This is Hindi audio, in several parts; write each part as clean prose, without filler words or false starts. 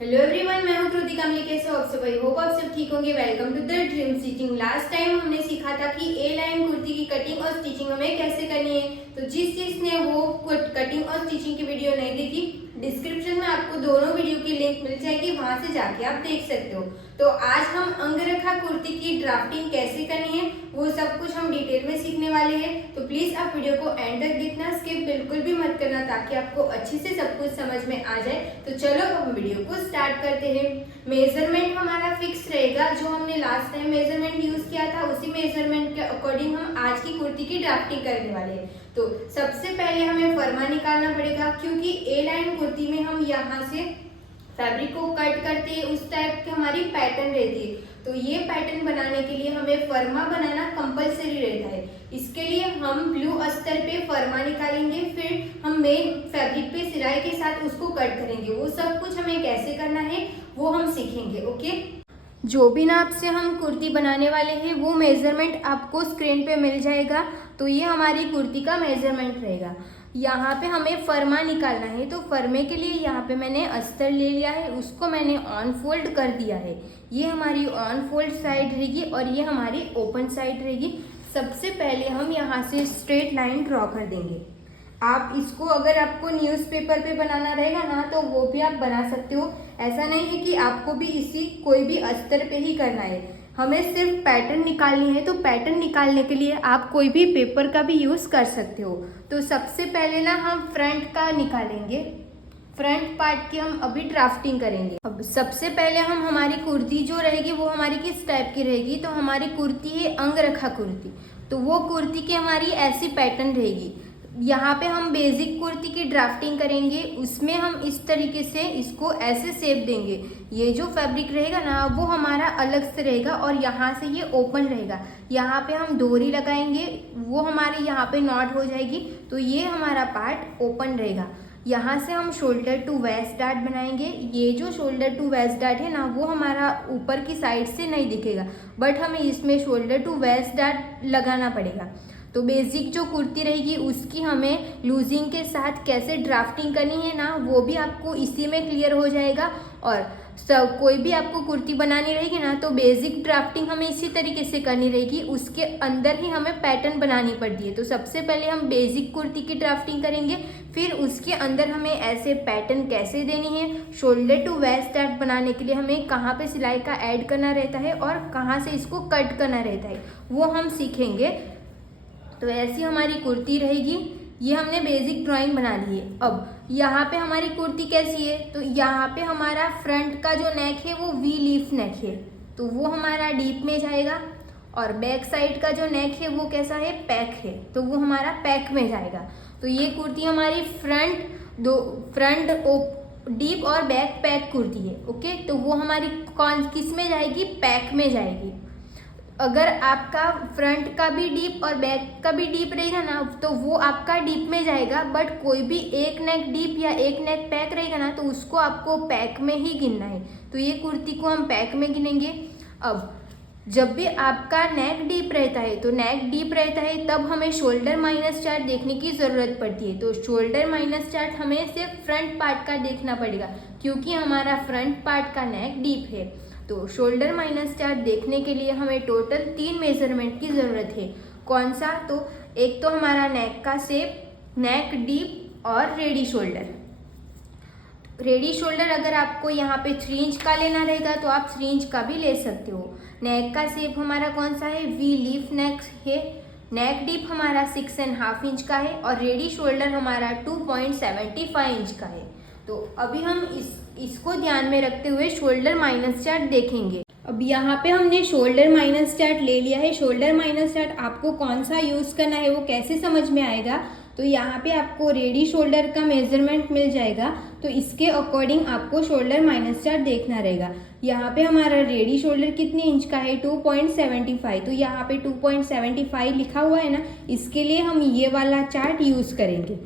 हेलो एवरीवन, मैं हूं कृति कमली। कैसे हो आप सब? आई होप आप सब ठीक होंगे। Welcome to the dream stitching. Last time हमने सीखा था कि ए लाइन कुर्ती की कटिंग और स्टिचिंग हमें कैसे करनी है। तो जिसने वो कटिंग और स्टिचिंग की वीडियो नहीं देखी, डिस्क्रिप्शन में आपको दोनों वीडियो की लिंक मिल जाएगी, वहां से जाके आप देख सकते हो। तो आज हम अंगरखा कुर्ती की ड्राफ्टिंग कैसे करनी है वो सब कुछ हम डिटेल में सीखने वाले हैं। तो प्लीज आप वीडियो को एंड तक देखना, स्किप बिल्कुल भी मत करना, ताकि आपको अच्छे से सब कुछ समझ में आ जाए। तो चलो हम वीडियो को स्टार्ट करते हैं। मेजरमेंट हमारा फिक्स रहेगा, जो हमने लास्ट टाइम मेजरमेंट यूज किया था उसी मेजरमेंट के अकॉर्डिंग हम आज की कुर्ती की ड्राफ्टिंग करने वाले हैं। तो सबसे पहले हमें फरमा निकालना पड़ेगा, क्योंकि ए लाइन कुर्ती में हम यहाँ से फैब्रिक को कट करते हैं, उस टाइप की हमारी पैटर्न रहती है। तो ये पैटर्न बनाने के लिए हमें फरमा बनाना कंपलसरी रहता है। इसके लिए हम ब्लू अस्तर पे फरमा निकालेंगे, फिर हम मेन फैब्रिक पे सिलाई के साथ उसको कट करेंगे। वो सब कुछ हमें कैसे करना है वो हम सीखेंगे। ओके, जो भी नाप से हम कुर्ती बनाने वाले हैं वो मेजरमेंट आपको स्क्रीन पे मिल जाएगा। तो ये हमारी कुर्ती का मेजरमेंट रहेगा। यहाँ पे हमें फरमा निकालना है, तो फरमे के लिए यहाँ पे मैंने अस्तर ले लिया है, उसको मैंने ऑन फोल्ड कर दिया है। ये हमारी ऑन फोल्ड साइड रहेगी और ये हमारी ओपन साइड रहेगी। सबसे पहले हम यहाँ से स्ट्रेट लाइन ड्रॉ कर देंगे। आप इसको अगर आपको न्यूज़पेपर पे बनाना रहेगा ना तो वो भी आप बना सकते हो। ऐसा नहीं है कि आपको भी इसी कोई भी अस्तर पे ही करना है। हमें सिर्फ पैटर्न निकालनी है, तो पैटर्न निकालने के लिए आप कोई भी पेपर का भी यूज़ कर सकते हो। तो सबसे पहले ना हम फ्रंट का निकालेंगे, फ्रंट पार्ट की हम अभी ड्राफ्टिंग करेंगे। अब सबसे पहले हम हमारी कुर्ती जो रहेगी वो हमारी किस टाइप की रहेगी, तो हमारी कुर्ती है अंगरखा कुर्ती। तो वो कुर्ती की हमारी ऐसी पैटर्न रहेगी। यहाँ पे हम बेसिक कुर्ती की ड्राफ्टिंग करेंगे, उसमें हम इस तरीके से इसको ऐसे शेप देंगे। ये जो फैब्रिक रहेगा ना वो हमारा अलग से रहेगा और यहाँ से ये ओपन रहेगा। यहाँ पे हम डोरी लगाएंगे, वो हमारे यहाँ पे नॉट हो जाएगी, तो ये हमारा पार्ट ओपन रहेगा। यहाँ से हम शोल्डर टू वेस्ट डार्ट बनाएंगे। ये जो शोल्डर टू वेस्ट डार्ट है ना वो हमारा ऊपर की साइड से नहीं दिखेगा, बट हमें इसमें शोल्डर टू वेस्ट डार्ट लगाना पड़ेगा। तो बेसिक जो कुर्ती रहेगी उसकी हमें लूजिंग के साथ कैसे ड्राफ्टिंग करनी है ना वो भी आपको इसी में क्लियर हो जाएगा। और कोई भी आपको कुर्ती बनानी रहेगी ना तो बेसिक ड्राफ्टिंग हमें इसी तरीके से करनी रहेगी, उसके अंदर ही हमें पैटर्न बनानी पड़ती है। तो सबसे पहले हम बेसिक कुर्ती की ड्राफ्टिंग करेंगे, फिर उसके अंदर हमें ऐसे पैटर्न कैसे देनी है, शोल्डर टू वेस्ट डार्ट बनाने के लिए हमें कहाँ पे सिलाई का ऐड करना रहता है और कहाँ से इसको कट करना रहता है वो हम सीखेंगे। तो ऐसी हमारी कुर्ती रहेगी। ये हमने बेसिक ड्राइंग बना ली है। अब यहाँ पे हमारी कुर्ती कैसी है, तो यहाँ पे हमारा फ्रंट का जो नेक है वो वी लीफ नेक है, तो वो हमारा डीप में जाएगा। और बैक साइड का जो नेक है वो कैसा है, पैक है, तो वो हमारा पैक में जाएगा। तो ये कुर्ती हमारी फ्रंट डीप और बैक पैक कुर्ती है। ओके, तो वो हमारी किस में जाएगी, पैक में जाएगी। अगर आपका फ्रंट का भी डीप और बैक का भी डीप रहेगा ना तो वो आपका डीप में जाएगा, बट कोई भी एक नेक डीप या एक नेक पैक रहेगा ना तो उसको आपको पैक में ही गिनना है। तो ये कुर्ती को हम पैक में गिनेंगे। अब जब भी आपका नेक डीप रहता है, तो नेक डीप रहता है तब हमें शोल्डर माइनस चार्ट देखने की ज़रूरत पड़ती है। तो शोल्डर माइनस चार्ट हमें सिर्फ फ्रंट पार्ट का देखना पड़ेगा, क्योंकि हमारा फ्रंट पार्ट का नेक डीप है। तो शोल्डर माइनस चार्ट देखने के लिए हमें टोटल 3 मेजरमेंट की ज़रूरत है। कौन सा, तो एक तो हमारा नेक का शेप, नेक डीप और रेडी शोल्डर। रेडी शोल्डर अगर आपको यहाँ पे 3 इंच का लेना रहेगा तो आप 3 इंच का भी ले सकते हो। नेक का शेप हमारा कौन सा है, वी लीफ नेक है। नेक डीप हमारा 6.5 इंच का है और रेडी शोल्डर हमारा 2.75 इंच का है। तो अभी हम इसको ध्यान में रखते हुए शोल्डर माइनस चार्ट देखेंगे। अब यहाँ पे हमने शोल्डर माइनस चार्ट ले लिया है। शोल्डर माइनस चार्ट आपको कौन सा यूज़ करना है वो कैसे समझ में आएगा, तो यहाँ पे आपको रेडी शोल्डर का मेजरमेंट मिल जाएगा, तो इसके अकॉर्डिंग आपको शोल्डर माइनस चार्ट देखना रहेगा। यहाँ पे हमारा रेडी शोल्डर कितने इंच का है, 2.75, तो यहाँ पे 2.75 लिखा हुआ है ना, इसके लिए हम ये वाला चार्ट यूज़ करेंगे।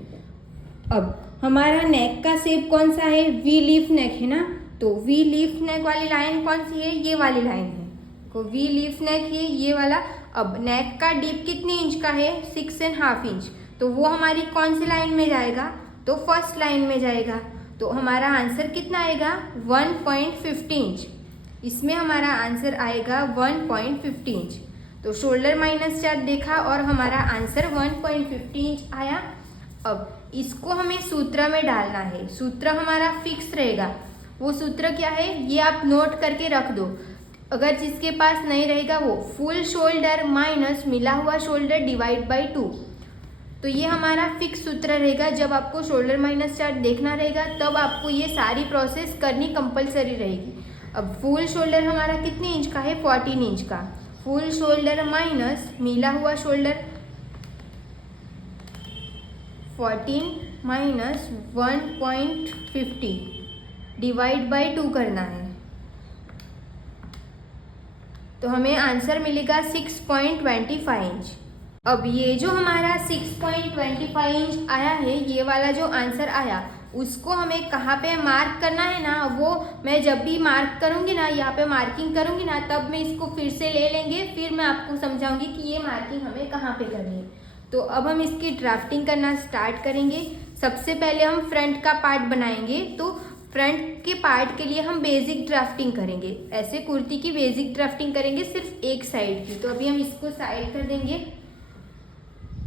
अब हमारा नेक का शेप कौन सा है, वी लीफ नेक है ना, तो वी लीफ नेक वाली लाइन कौन सी है, ये वाली लाइन है। तो वी लीफ नेक है ये वाला। अब नेक का डीप कितने इंच का है, 6.5 इंच, तो वो हमारी कौन सी लाइन में जाएगा, तो फर्स्ट लाइन में जाएगा। तो हमारा आंसर कितना आएगा 1.50 इंच। इसमें हमारा आंसर आएगा 1.50 इंच। तो शोल्डर माइनस चार्ट देखा और हमारा आंसर 1.50 इंच आया। अब इसको हमें सूत्र में डालना है। सूत्र हमारा फिक्स रहेगा। वो सूत्र क्या है ये आप नोट करके रख दो। अगर जिसके पास नहीं रहेगा वो फुल शोल्डर माइनस मिला हुआ शोल्डर डिवाइड बाई 2। तो ये हमारा फिक्स सूत्र रहेगा। जब आपको शोल्डर माइनस चार्ट देखना रहेगा तब आपको ये सारी प्रोसेस करनी कंपलसरी रहेगी। अब फुल शोल्डर हमारा कितने इंच का है 14 इंच का। फुल शोल्डर माइनस मिला हुआ शोल्डर 14 माइनस 1.50 डिवाइड बाई 2 करना है। तो हमें आंसर मिलेगा 6.25 इंच। अब ये जो हमारा 6.25 इंच आया है, ये वाला जो आंसर आया उसको हमें कहाँ पे मार्क करना है ना, वो मैं जब भी मार्क करूँगी ना, यहाँ पे मार्किंग करूँगी ना, तब मैं इसको फिर से ले लेंगे, फिर मैं आपको समझाऊंगी कि ये मार्किंग हमें कहाँ पे करनी है। तो अब हम इसकी ड्राफ्टिंग करना स्टार्ट करेंगे। सबसे पहले हम फ्रंट का पार्ट बनाएंगे। तो फ्रंट के पार्ट के लिए हम बेसिक ड्राफ्टिंग करेंगे। ऐसे कुर्ती की बेसिक ड्राफ्टिंग करेंगे सिर्फ एक साइड की। तो अभी हम इसको साइड कर देंगे।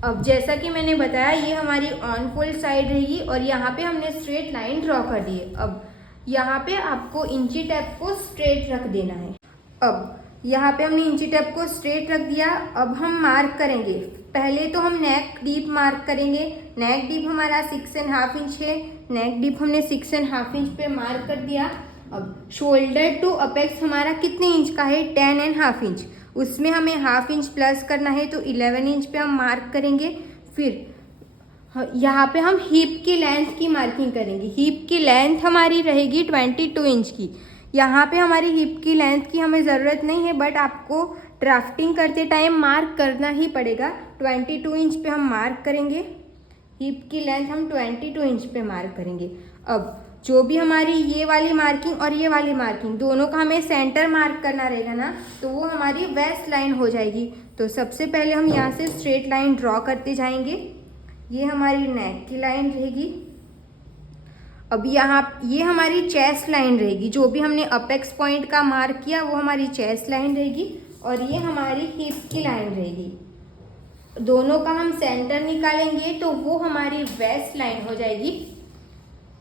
अब जैसा कि मैंने बताया ये हमारी ऑन फोल्ड साइड रहेगी और यहाँ पे हमने स्ट्रेट लाइन ड्रॉ कर दी है। अब यहाँ पे आपको इंची टेप को स्ट्रेट रख देना है। अब यहाँ पे हमने इंची टेप को स्ट्रेट रख दिया। अब हम मार्क करेंगे। पहले तो हम नेक डीप मार्क करेंगे। नेक डीप हमारा 6.5 इंच है। नेक डीप हमने 6.5 इंच पे मार्क कर दिया। अब शोल्डर टू अपेक्स हमारा कितने इंच का है 10.5 इंच। उसमें हमें हाफ इंच प्लस करना है तो 11 इंच पे हम मार्क करेंगे। फिर यहाँ पे हम हिप की लेंथ की मार्किंग करेंगे। हिप की लेंथ हमारी रहेगी 22 इंच की। यहाँ पे हमारी हिप की लेंथ की हमें ज़रूरत नहीं है, बट आपको ड्राफ्टिंग करते टाइम मार्क करना ही पड़ेगा। 22 इंच पे हम मार्क करेंगे। हिप की लेंथ हम 22 इंच पे मार्क करेंगे। अब जो भी हमारी ये वाली मार्किंग और ये वाली मार्किंग दोनों का हमें सेंटर मार्क करना रहेगा ना, तो वो हमारी वेस्ट लाइन हो जाएगी। तो सबसे पहले हम यहाँ से स्ट्रेट लाइन ड्रॉ करते जाएंगे। ये हमारी नेक की लाइन रहेगी। अब यहाँ ये हमारी चेस्ट लाइन रहेगी। जो भी हमने अपेक्स पॉइंट का मार्क किया वो हमारी चेस्ट लाइन रहेगी और ये हमारी हिप की लाइन रहेगी। दोनों का हम सेंटर निकालेंगे तो वो हमारी वेस्ट लाइन हो जाएगी।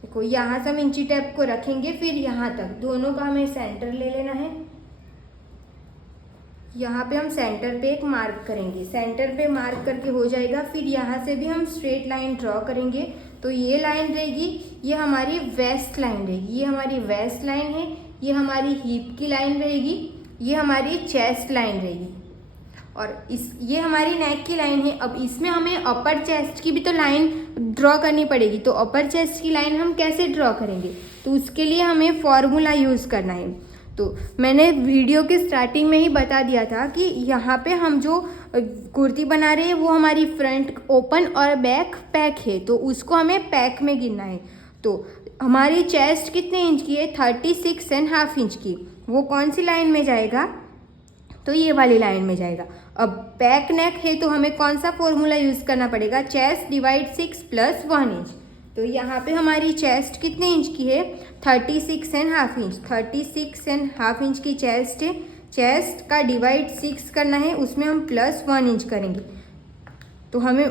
देखो यहाँ से हम इंची टेप को रखेंगे, फिर यहाँ तक दोनों का हमें सेंटर ले लेना है। यहाँ पे हम सेंटर पे एक मार्क करेंगे। सेंटर पे मार्क करके हो जाएगा। फिर यहाँ से भी हम स्ट्रेट लाइन ड्रॉ करेंगे। तो ये लाइन रहेगी, ये हमारी वेस्ट लाइन रहेगी। ये हमारी वेस्ट लाइन है। ये हमारी हिप की लाइन रहेगी। ये हमारी चेस्ट लाइन रहेगी और ये हमारी नेक की लाइन है। अब इसमें हमें अपर चेस्ट की भी तो लाइन ड्रॉ करनी पड़ेगी। तो अपर चेस्ट की लाइन हम कैसे ड्रॉ करेंगे, तो उसके लिए हमें फॉर्मूला यूज़ करना है। तो मैंने वीडियो के स्टार्टिंग में ही बता दिया था कि यहाँ पे हम जो कुर्ती बना रहे हैं वो हमारी फ्रंट ओपन और बैक पैक है, तो उसको हमें पैक में गिनना है। तो हमारी चेस्ट कितने इंच की है 36.5 इंच की। वो कौन सी लाइन में जाएगा, तो ये वाली लाइन में जाएगा। अब बैक नेक है तो हमें कौन सा फॉर्मूला यूज़ करना पड़ेगा, चेस्ट डिवाइड 6 + 1 इंच। तो यहाँ पे हमारी चेस्ट कितने इंच की है 36.5 इंच। 36.5 इंच की चेस्ट है। चेस्ट का डिवाइड 6 करना है, उसमें हम +1 इंच करेंगे। तो हमें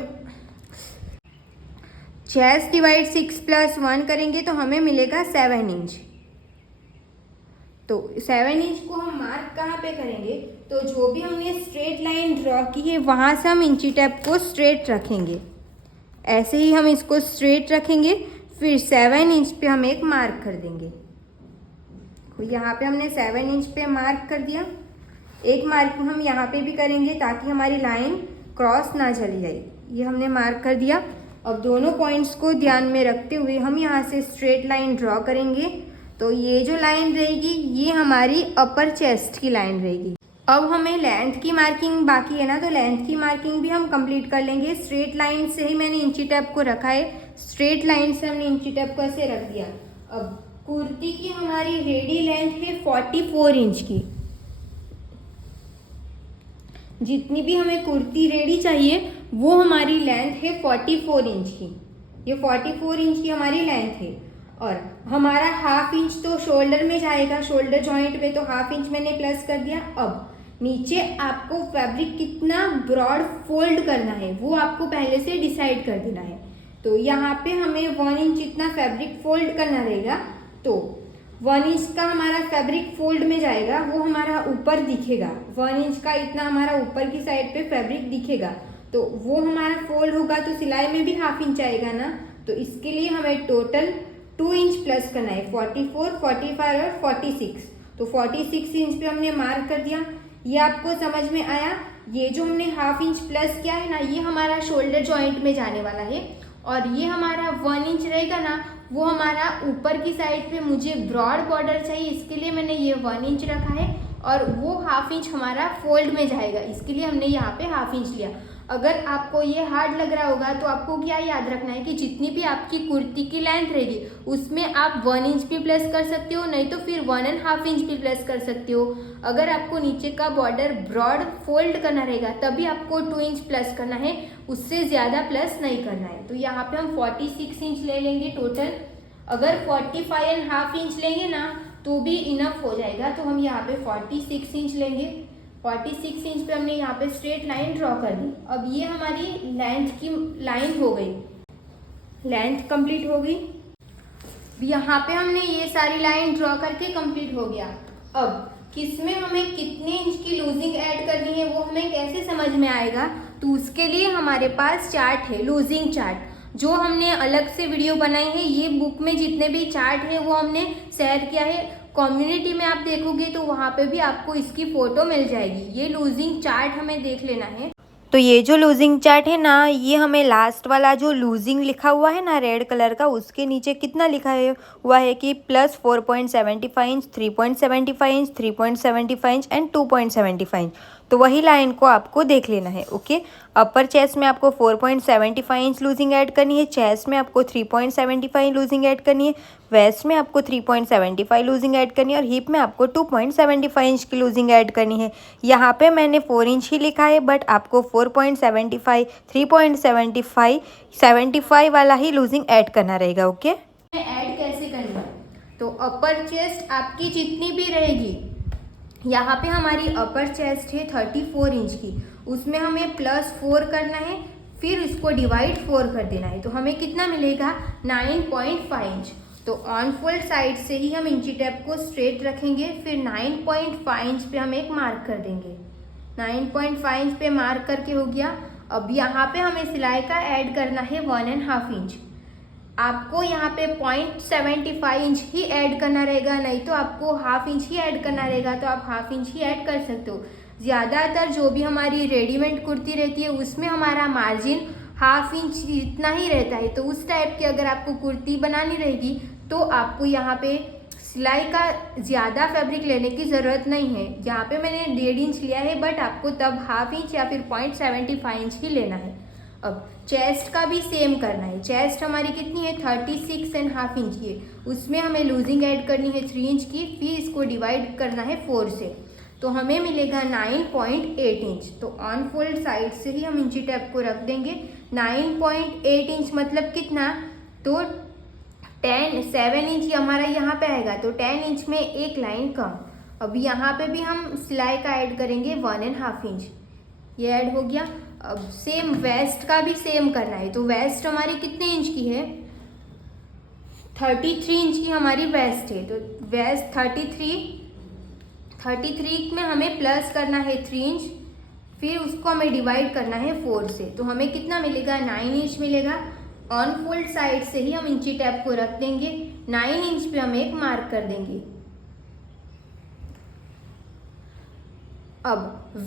चेस्ट डिवाइड 6 + 1 करेंगे तो हमें मिलेगा 7 इंच। तो 7 इंच को हम मार्क कहाँ पे करेंगे, तो जो भी हमने स्ट्रेट लाइन ड्रॉ की है वहाँ से हम इंची टेप को स्ट्रेट रखेंगे। ऐसे ही हम इसको स्ट्रेट रखेंगे। फिर 7 इंच पे हम एक मार्क कर देंगे। तो यहाँ पे हमने 7 इंच पे मार्क कर दिया। एक मार्क हम यहाँ पे भी करेंगे ताकि हमारी लाइन क्रॉस ना चली जाए। ये हमने मार्क कर दिया। अब दोनों पॉइंट्स को ध्यान में रखते हुए हम यहाँ से स्ट्रेट लाइन ड्रॉ करेंगे। तो ये जो लाइन रहेगी ये हमारी अपर चेस्ट की लाइन रहेगी। अब हमें लेंथ की मार्किंग बाकी है ना, तो लेंथ की मार्किंग भी हम कंप्लीट कर लेंगे। स्ट्रेट लाइन से ही मैंने इंची टेप को रखा है। स्ट्रेट लाइन से हमने इंची टेप को ऐसे रख दिया। अब कुर्ती की हमारी रेडी लेंथ है 44 इंच की। जितनी भी हमें कुर्ती रेडी चाहिए वो हमारी लेंथ है 44 इंच की। ये 44 इंच की हमारी लेंथ है। और हमारा हाफ इंच तो शोल्डर में जाएगा, शोल्डर जॉइंट में, तो हाफ इंच मैंने प्लस कर दिया। अब नीचे आपको फैब्रिक कितना ब्रॉड फोल्ड करना है वो आपको पहले से डिसाइड कर देना है। तो यहाँ पे हमें 1 इंच इतना फैब्रिक फोल्ड करना रहेगा। तो 1 इंच का हमारा फैब्रिक फोल्ड में जाएगा, वो हमारा ऊपर दिखेगा। 1 इंच का इतना हमारा ऊपर की साइड पे फैब्रिक दिखेगा, तो वो हमारा फोल्ड होगा तो सिलाई में भी हाफ इंच आएगा ना। तो इसके लिए हमें टोटल 2 इंच प्लस करना है, 44, 45 और 46। तो 46 इंच पे हमने मार्क कर दिया। ये आपको समझ में आया? ये जो हमने हाफ इंच प्लस किया है ना, ये हमारा शोल्डर जॉइंट में जाने वाला है। और ये हमारा 1 इंच रहेगा ना, वो हमारा ऊपर की साइड पे मुझे ब्रॉड बॉर्डर चाहिए, इसके लिए मैंने ये 1 इंच रखा है। और वो हाफ इंच हमारा फोल्ड में जाएगा, इसके लिए हमने यहाँ पे हाफ इंच लिया। अगर आपको ये हार्ड लग रहा होगा तो आपको क्या याद रखना है कि जितनी भी आपकी कुर्ती की लेंथ रहेगी उसमें आप 1 इंच भी प्लस कर सकते हो, नहीं तो फिर 1.5 इंच भी प्लस कर सकते हो। अगर आपको नीचे का बॉर्डर ब्रॉड फोल्ड करना रहेगा तभी आपको 2 इंच प्लस करना है, उससे ज़्यादा प्लस नहीं करना है। तो यहाँ पे हम 46 इंच ले लेंगे टोटल। अगर 45.5 इंच लेंगे ना तो भी इनफ हो जाएगा, तो हम यहाँ पे 46 इंच लेंगे। 46 इंच पे हमने यहाँ पे स्ट्रेट लाइन ड्रॉ कर दी। अब ये हमारी लेंथ की लाइन हो गई, लेंथ कंप्लीट हो गई। यहाँ पे हमने ये सारी लाइन ड्रॉ करके कंप्लीट हो गया। अब किसमें हमें कितने इंच की लूजिंग ऐड करनी है वो हमें कैसे समझ में आएगा? तो उसके लिए हमारे पास चार्ट है, लूजिंग चार्ट, जो हमने अलग से वीडियो बनाई है। ये बुक में जितने भी चार्ट है वो हमने शेयर किया है। कम्युनिटी में आप देखोगे तो वहाँ पे भी आपको इसकी फ़ोटो मिल जाएगी। ये लूजिंग चार्ट हमें देख लेना है। तो ये जो लूजिंग चार्ट है ना, ये हमें लास्ट वाला जो लूजिंग लिखा हुआ है ना रेड कलर का, उसके नीचे कितना लिखा है हुआ है कि plus 4.75 inch, 3.75 inch, 3.75 inch and 2.75 inch. तो वही लाइन को आपको देख लेना है। ओके, अपर चेस्ट में आपको 4.75 इंच लूजिंग ऐड करनी है, चेस्ट में आपको 3.75 लूजिंग ऐड करनी है, वेस्ट में आपको 3.75 लूजिंग ऐड करनी है और हिप में आपको 2.75 इंच की लूजिंग ऐड करनी है। यहाँ पे मैंने 4 इंच ही लिखा है, बट आपको 4.75, 3.75, 75 वाला ही लूजिंग ऐड करना रहेगा। ओके, ऐड कैसे करना है? तो अपर चेस्ट आपकी जितनी भी रहेगी, यहाँ पे हमारी अपर चेस्ट है 34 इंच की, उसमें हमें +4 करना है, फिर इसको डिवाइड 4 कर देना है। तो हमें कितना मिलेगा? 9.5 इंच। तो ऑन फोल्ड साइड से ही हम इंची टेप को स्ट्रेट रखेंगे, फिर 9.5 इंच पे हम एक मार्क कर देंगे। 9.5 इंच पे मार्क करके हो गया। अब यहाँ पे हमें सिलाई का ऐड करना है 1.5 इंच। आपको यहाँ पे 0.75 इंच ही ऐड करना रहेगा, नहीं तो आपको हाफ इंच ही ऐड करना रहेगा, तो आप हाफ इंच ही ऐड कर सकते हो। ज़्यादातर जो भी हमारी रेडीमेड कुर्ती रहती है उसमें हमारा मार्जिन हाफ इंच इतना ही रहता है। तो उस टाइप की अगर आपको कुर्ती बनानी रहेगी तो आपको यहाँ पे सिलाई का ज़्यादा फैब्रिक लेने की ज़रूरत नहीं है। यहाँ पे मैंने 1.5 इंच लिया है, बट आपको तब हाफ इंच या फिर 0.75 इंच ही लेना है। अब चेस्ट का भी सेम करना है। चेस्ट हमारी कितनी है? 36.5 इंच की है, उसमें हमें लूजिंग ऐड करनी है 3 इंच की, फिर इसको डिवाइड करना है 4 से, तो हमें मिलेगा 9.8 इंच। तो ऑन फोल्ड साइड से ही हम इंची टेप को रख देंगे। 9.8 इंच मतलब कितना? तो 7 इंच हमारा यहाँ पे आएगा, तो 10 इंच में एक लाइन कम। अब यहाँ पे भी हम सिलाई का ऐड करेंगे 1.5 इंच, ये ऐड हो गया। अब सेम वेस्ट का भी सेम करना है। तो वेस्ट हमारी कितने इंच की है? 33 इंच की हमारी वेस्ट है। तो वेस्ट 33 में हमें प्लस करना है 3 इंच, फिर उसको हमें डिवाइड करना है 4 से, तो हमें कितना मिलेगा? 9 इंच मिलेगा। ऑन फोल्ड साइड से ही हम इंची टैप को रख देंगे, 9 इंच पे हम एक मार्क कर देंगे। अब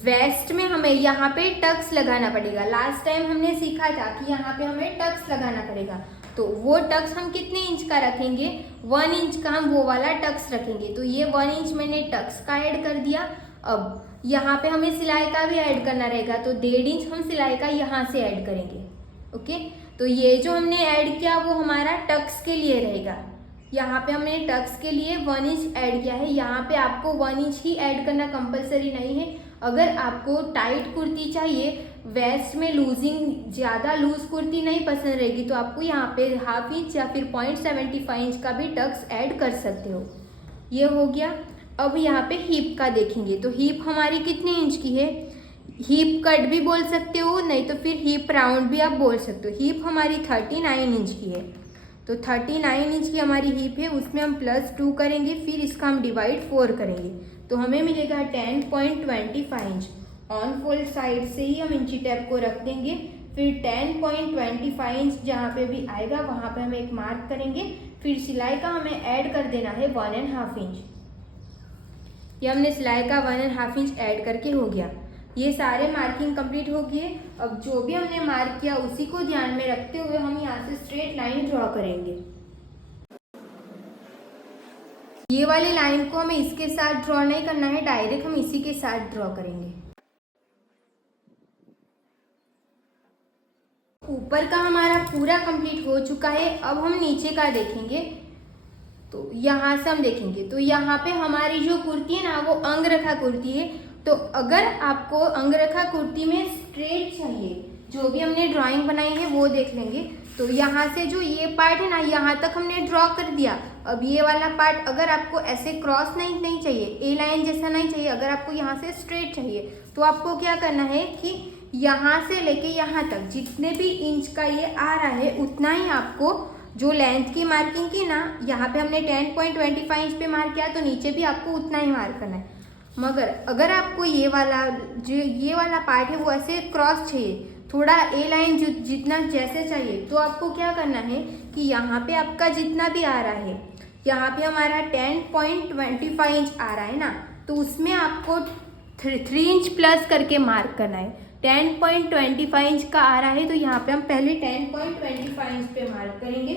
वेस्ट में हमें यहाँ पे टक्स लगाना पड़ेगा। लास्ट टाइम हमने सीखा था कि यहाँ पे हमें टक्स लगाना पड़ेगा, तो वो टक्स हम कितने इंच का रखेंगे? 1 इंच का हम वो वाला टक्स रखेंगे। तो ये 1 इंच मैंने टक्स का ऐड कर दिया। अब यहाँ पे हमें सिलाई का भी ऐड करना रहेगा, तो 1.5 इंच हम सिलाई का यहाँ से ऐड करेंगे। ओके, तो ये जो हमने ऐड किया वो हमारा टक्स के लिए रहेगा। यहाँ पे हमने टक्स के लिए 1 इंच ऐड किया है। यहाँ पे आपको 1 इंच ही ऐड करना कंपलसरी नहीं है। अगर आपको टाइट कुर्ती चाहिए, वेस्ट में लूजिंग, ज़्यादा लूज कुर्ती नहीं पसंद रहेगी, तो आपको यहाँ पे 1/2 इंच या फिर 0.75 इंच का भी टक्स ऐड कर सकते हो। ये हो गया। अब यहाँ पे हिप का देखेंगे, तो हिप हमारी कितने इंच की है। हिप कट भी बोल सकते हो, नहीं तो फिर हिप राउंड भी आप बोल सकते हो। हिप हमारी 39 इंच की है, तो 39 इंच की हमारी हिप है, उसमें हम +2 करेंगे, फिर इसका हम डिवाइड 4 करेंगे, तो हमें मिलेगा 10.25 इंच। ऑन फोल्ड साइड से ही हम इंची टेप को रख देंगे, फिर 10.25 इंच जहाँ पे भी आएगा वहाँ पे हम एक मार्क करेंगे, फिर सिलाई का हमें ऐड कर देना है 1.5 इंच। ये हमने सिलाई का 1.5 इंच ऐड करके हो गया। ये सारे मार्किंग कंप्लीट हो गए। अब जो भी हमने मार्क किया उसी को ध्यान में रखते हुए हम यहाँ से स्ट्रेट लाइन ड्रॉ करेंगे। ये वाली लाइन को हमें इसके साथ ड्रॉ नहीं करना है, डायरेक्ट हम इसी के साथ ड्रॉ करेंगे। ऊपर का हमारा पूरा कंप्लीट हो चुका है। अब हम नीचे का देखेंगे, तो यहाँ से हम देखेंगे, तो यहाँ पे हमारी जो कुर्ती है ना वो अंगरखा कुर्ती है। तो अगर आपको अंगरखा कुर्ती में स्ट्रेट चाहिए, जो भी हमने ड्राइंग बनाई है वो देख लेंगे। तो यहाँ से जो ये पार्ट है ना, यहाँ तक हमने ड्रॉ कर दिया। अब ये वाला पार्ट अगर आपको ऐसे क्रॉस नहीं चाहिए, ए लाइन जैसा नहीं चाहिए, अगर आपको यहाँ से स्ट्रेट चाहिए, तो आपको क्या करना है कि यहाँ से लेके यहाँ तक जितने भी इंच का ये आ रहा है उतना ही आपको जो लेंथ की मार्किंग की ना, यहाँ पे हमने 10.25 इंच पे मार्क किया, तो नीचे भी आपको उतना ही मार्क करना है। मगर अगर आपको ये वाला पार्ट है वो ऐसे क्रॉस चाहिए, थोड़ा ए लाइन जितना जैसे चाहिए, तो आपको क्या करना है कि यहाँ पे आपका जितना भी आ रहा है, यहाँ पे हमारा 10.25 इंच आ रहा है ना, तो उसमें आपको 3 इंच प्लस करके मार्क करना है। 10.25 इंच का आ रहा है, तो यहाँ पे हम पहले 10.25 इंच पे मार्क करेंगे।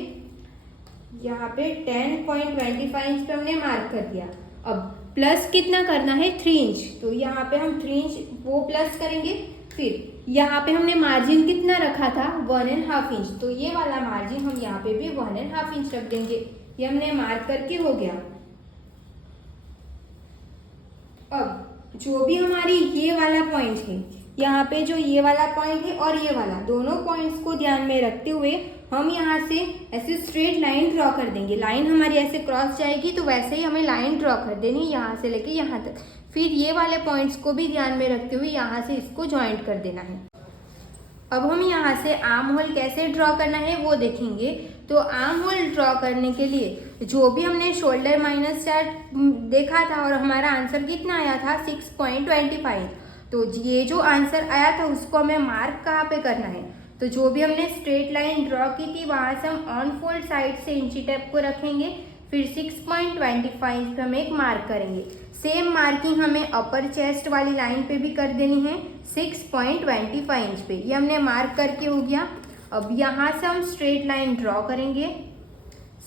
यहाँ पे 10.25 इंच पे हमने मार्क कर दिया। अब प्लस कितना करना है, 3 इंच, तो यहाँ पे हम 3 इंच वो प्लस करेंगे। फिर यहाँ पे हमने मार्जिन कितना रखा था, 1.5 इंच, तो ये वाला मार्जिन हम यहाँ पे भी 1.5 इंच रख देंगे। ये हमने मार्क करके हो गया। अब जो भी हमारी ये वाला पॉइंट है, यहाँ पे जो ये वाला पॉइंट है और ये वाला, दोनों पॉइंट्स को ध्यान में रखते हुए हम यहाँ से ऐसे स्ट्रेट लाइन ड्रॉ कर देंगे। लाइन हमारी ऐसे क्रॉस जाएगी, तो वैसे ही हमें लाइन ड्रॉ कर देनी है यहाँ से लेके यहाँ तक। फिर ये वाले पॉइंट्स को भी ध्यान में रखते हुए यहाँ से इसको ज्वाइंट कर देना है। अब हम यहाँ से आर्म होल कैसे ड्रॉ करना है वो देखेंगे। तो आर्म होल ड्रॉ करने के लिए जो भी हमने शोल्डर माइनस चार्ट देखा था और हमारा आंसर कितना आया था, 6.25, तो ये जो आंसर आया था उसको हमें मार्क कहाँ पे करना है। तो जो भी हमने स्ट्रेट लाइन ड्रॉ की थी वहाँ से हम ऑन फोल्ड साइड से इंची टेप को रखेंगे, फिर 6.25 पे हम एक मार्क करेंगे। सेम मार्किंग हमें अपर चेस्ट वाली लाइन पे भी कर देनी है 6.25 इंच पे। ये हमने मार्क करके हो गया। अब यहाँ से हम स्ट्रेट लाइन ड्रॉ करेंगे।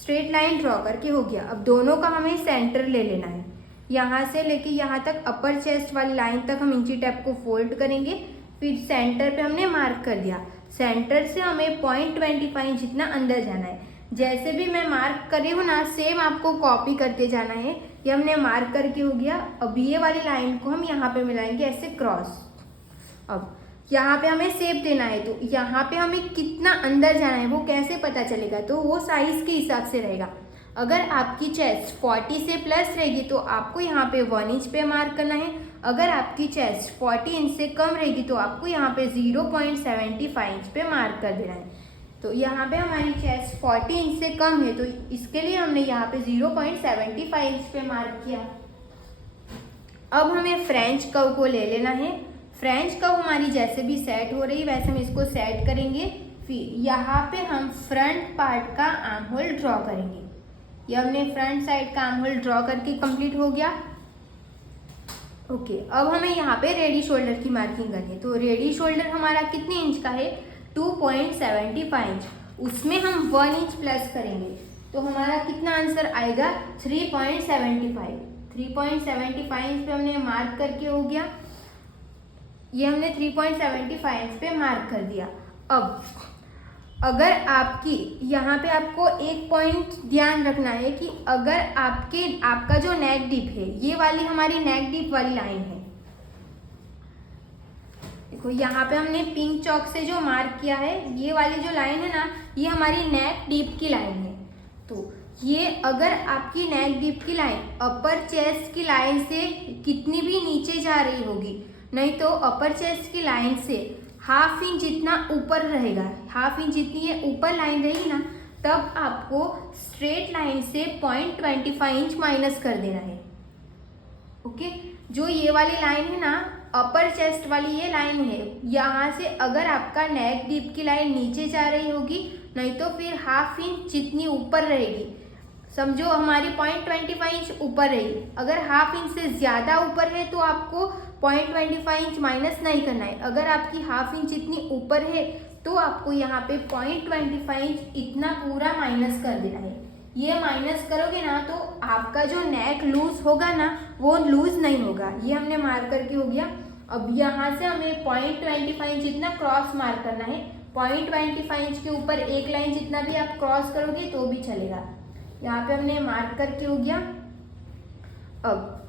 स्ट्रेट लाइन ड्रॉ करके हो गया। अब दोनों का हमें सेंटर ले लेना है। यहाँ से लेके यहाँ तक अपर चेस्ट वाली लाइन तक हम इंची टेप को फोल्ड करेंगे, फिर सेंटर पे हमने मार्क कर दिया। सेंटर से हमें 0.25 जितना अंदर जाना है। जैसे भी मैं मार्क कर रही हूँ ना, सेम आपको कॉपी करते जाना है। ये हमने मार्क करके हो गया। अब ये वाली लाइन को हम यहाँ पे मिलाएंगे ऐसे क्रॉस। अब यहाँ पे हमें शेप देना है, तो यहाँ पे हमें कितना अंदर जाना है वो कैसे पता चलेगा, तो वो साइज के हिसाब से रहेगा। अगर आपकी चेस्ट 40 से प्लस रहेगी तो आपको यहाँ पे 1 इंच पे मार्क करना है। अगर आपकी चेस्ट 40 इंच से कम रहेगी तो आपको यहाँ पे 0.75 इंच पे मार्क कर देना है। तो यहाँ पे हमारी चेस्ट 40 इंच से कम है, तो इसके लिए हमने यहाँ पे 0.75 इंच पे मार्क किया। अब हमें फ्रेंच कर्व को ले लेना है। फ्रेंच कर्व हमारी जैसे भी सेट हो रही वैसे हम इसको सेट करेंगे। फिर यहाँ पे हम फ्रंट पार्ट का आर्म होल ड्रॉ करेंगे। ये हमने फ्रंट साइड का आर्म होल ड्रॉ करके कंप्लीट हो गया। ओके, अब हमें यहाँ पे रेडी शोल्डर की मार्किंग करनी है। तो रेडी शोल्डर हमारा कितने इंच का है, 2.75 इंच। उसमें हम 1 इंच प्लस करेंगे, तो हमारा कितना आंसर आएगा, 3.75। 3.75 इंच पे हमने मार्क करके हो गया। ये हमने 3.75 इंच पे मार्क कर दिया। अगर आपकी यहाँ पे आपको एक पॉइंट ध्यान रखना है कि अगर आपका जो नेक डिप है, ये वाली हमारी नेक डिप वाली लाइन है, देखो यहाँ पे हमने पिंक चौक से जो मार्क किया है, ये वाली जो लाइन है ना, ये हमारी नेक डिप की लाइन है। तो ये अगर आपकी नेक डिप की लाइन अपर चेस्ट की लाइन से कितनी भी नीचे जा रही होगी, नहीं तो अपर चेस्ट की लाइन से ½ इंच जितना ऊपर रहेगा, ½ इंच जितनी ये ऊपर लाइन रहेगी ना, तब आपको स्ट्रेट लाइन से 0.25 इंच माइनस कर देना है। ओके, जो ये वाली लाइन है ना, अपर चेस्ट वाली ये लाइन है, यहाँ से अगर आपका नेक डीप की लाइन नीचे जा रही होगी, नहीं तो फिर ½ इंच जितनी ऊपर रहेगी, समझो हमारी 0.25 इंच ऊपर रहेगी। अगर ½ इंच से ज़्यादा ऊपर है तो आपको 0.25 इंच माइनस नहीं करना है। अगर आपकी ½ इंच जितनी ऊपर है तो आपको यहाँ पे 0.25 इंच इतना पूरा माइनस कर देना है। ये माइनस करोगे ना तो आपका जो नेक लूज होगा ना, वो लूज नहीं होगा। ये हमने मार्क करके हो गया। अब यहाँ से हमें 0.25 इंच जितना क्रॉस मार्क करना है। 0.25 इंच के ऊपर एक लाइन जितना भी आप क्रॉस करोगे तो भी चलेगा। यहाँ पे हमने मार्क करके हो गया। अब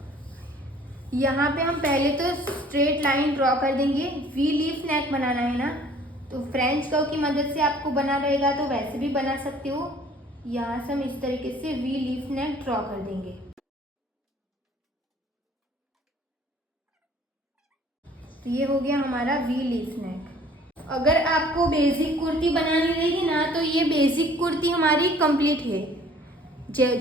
यहाँ पे हम पहले तो स्ट्रेट लाइन ड्रॉ कर देंगे। वी लीफ नेक बनाना है ना, तो फ्रेंच कर्व की मदद से आपको बना रहेगा, तो वैसे भी बना सकते हो। यहाँ से हम इस तरीके से वी लीफ नेक ड्रॉ कर देंगे। तो ये हो गया हमारा वी लीफ नेक। अगर आपको बेसिक कुर्ती बनानी रहेगी ना, तो ये बेसिक कुर्ती हमारी कंप्लीट है।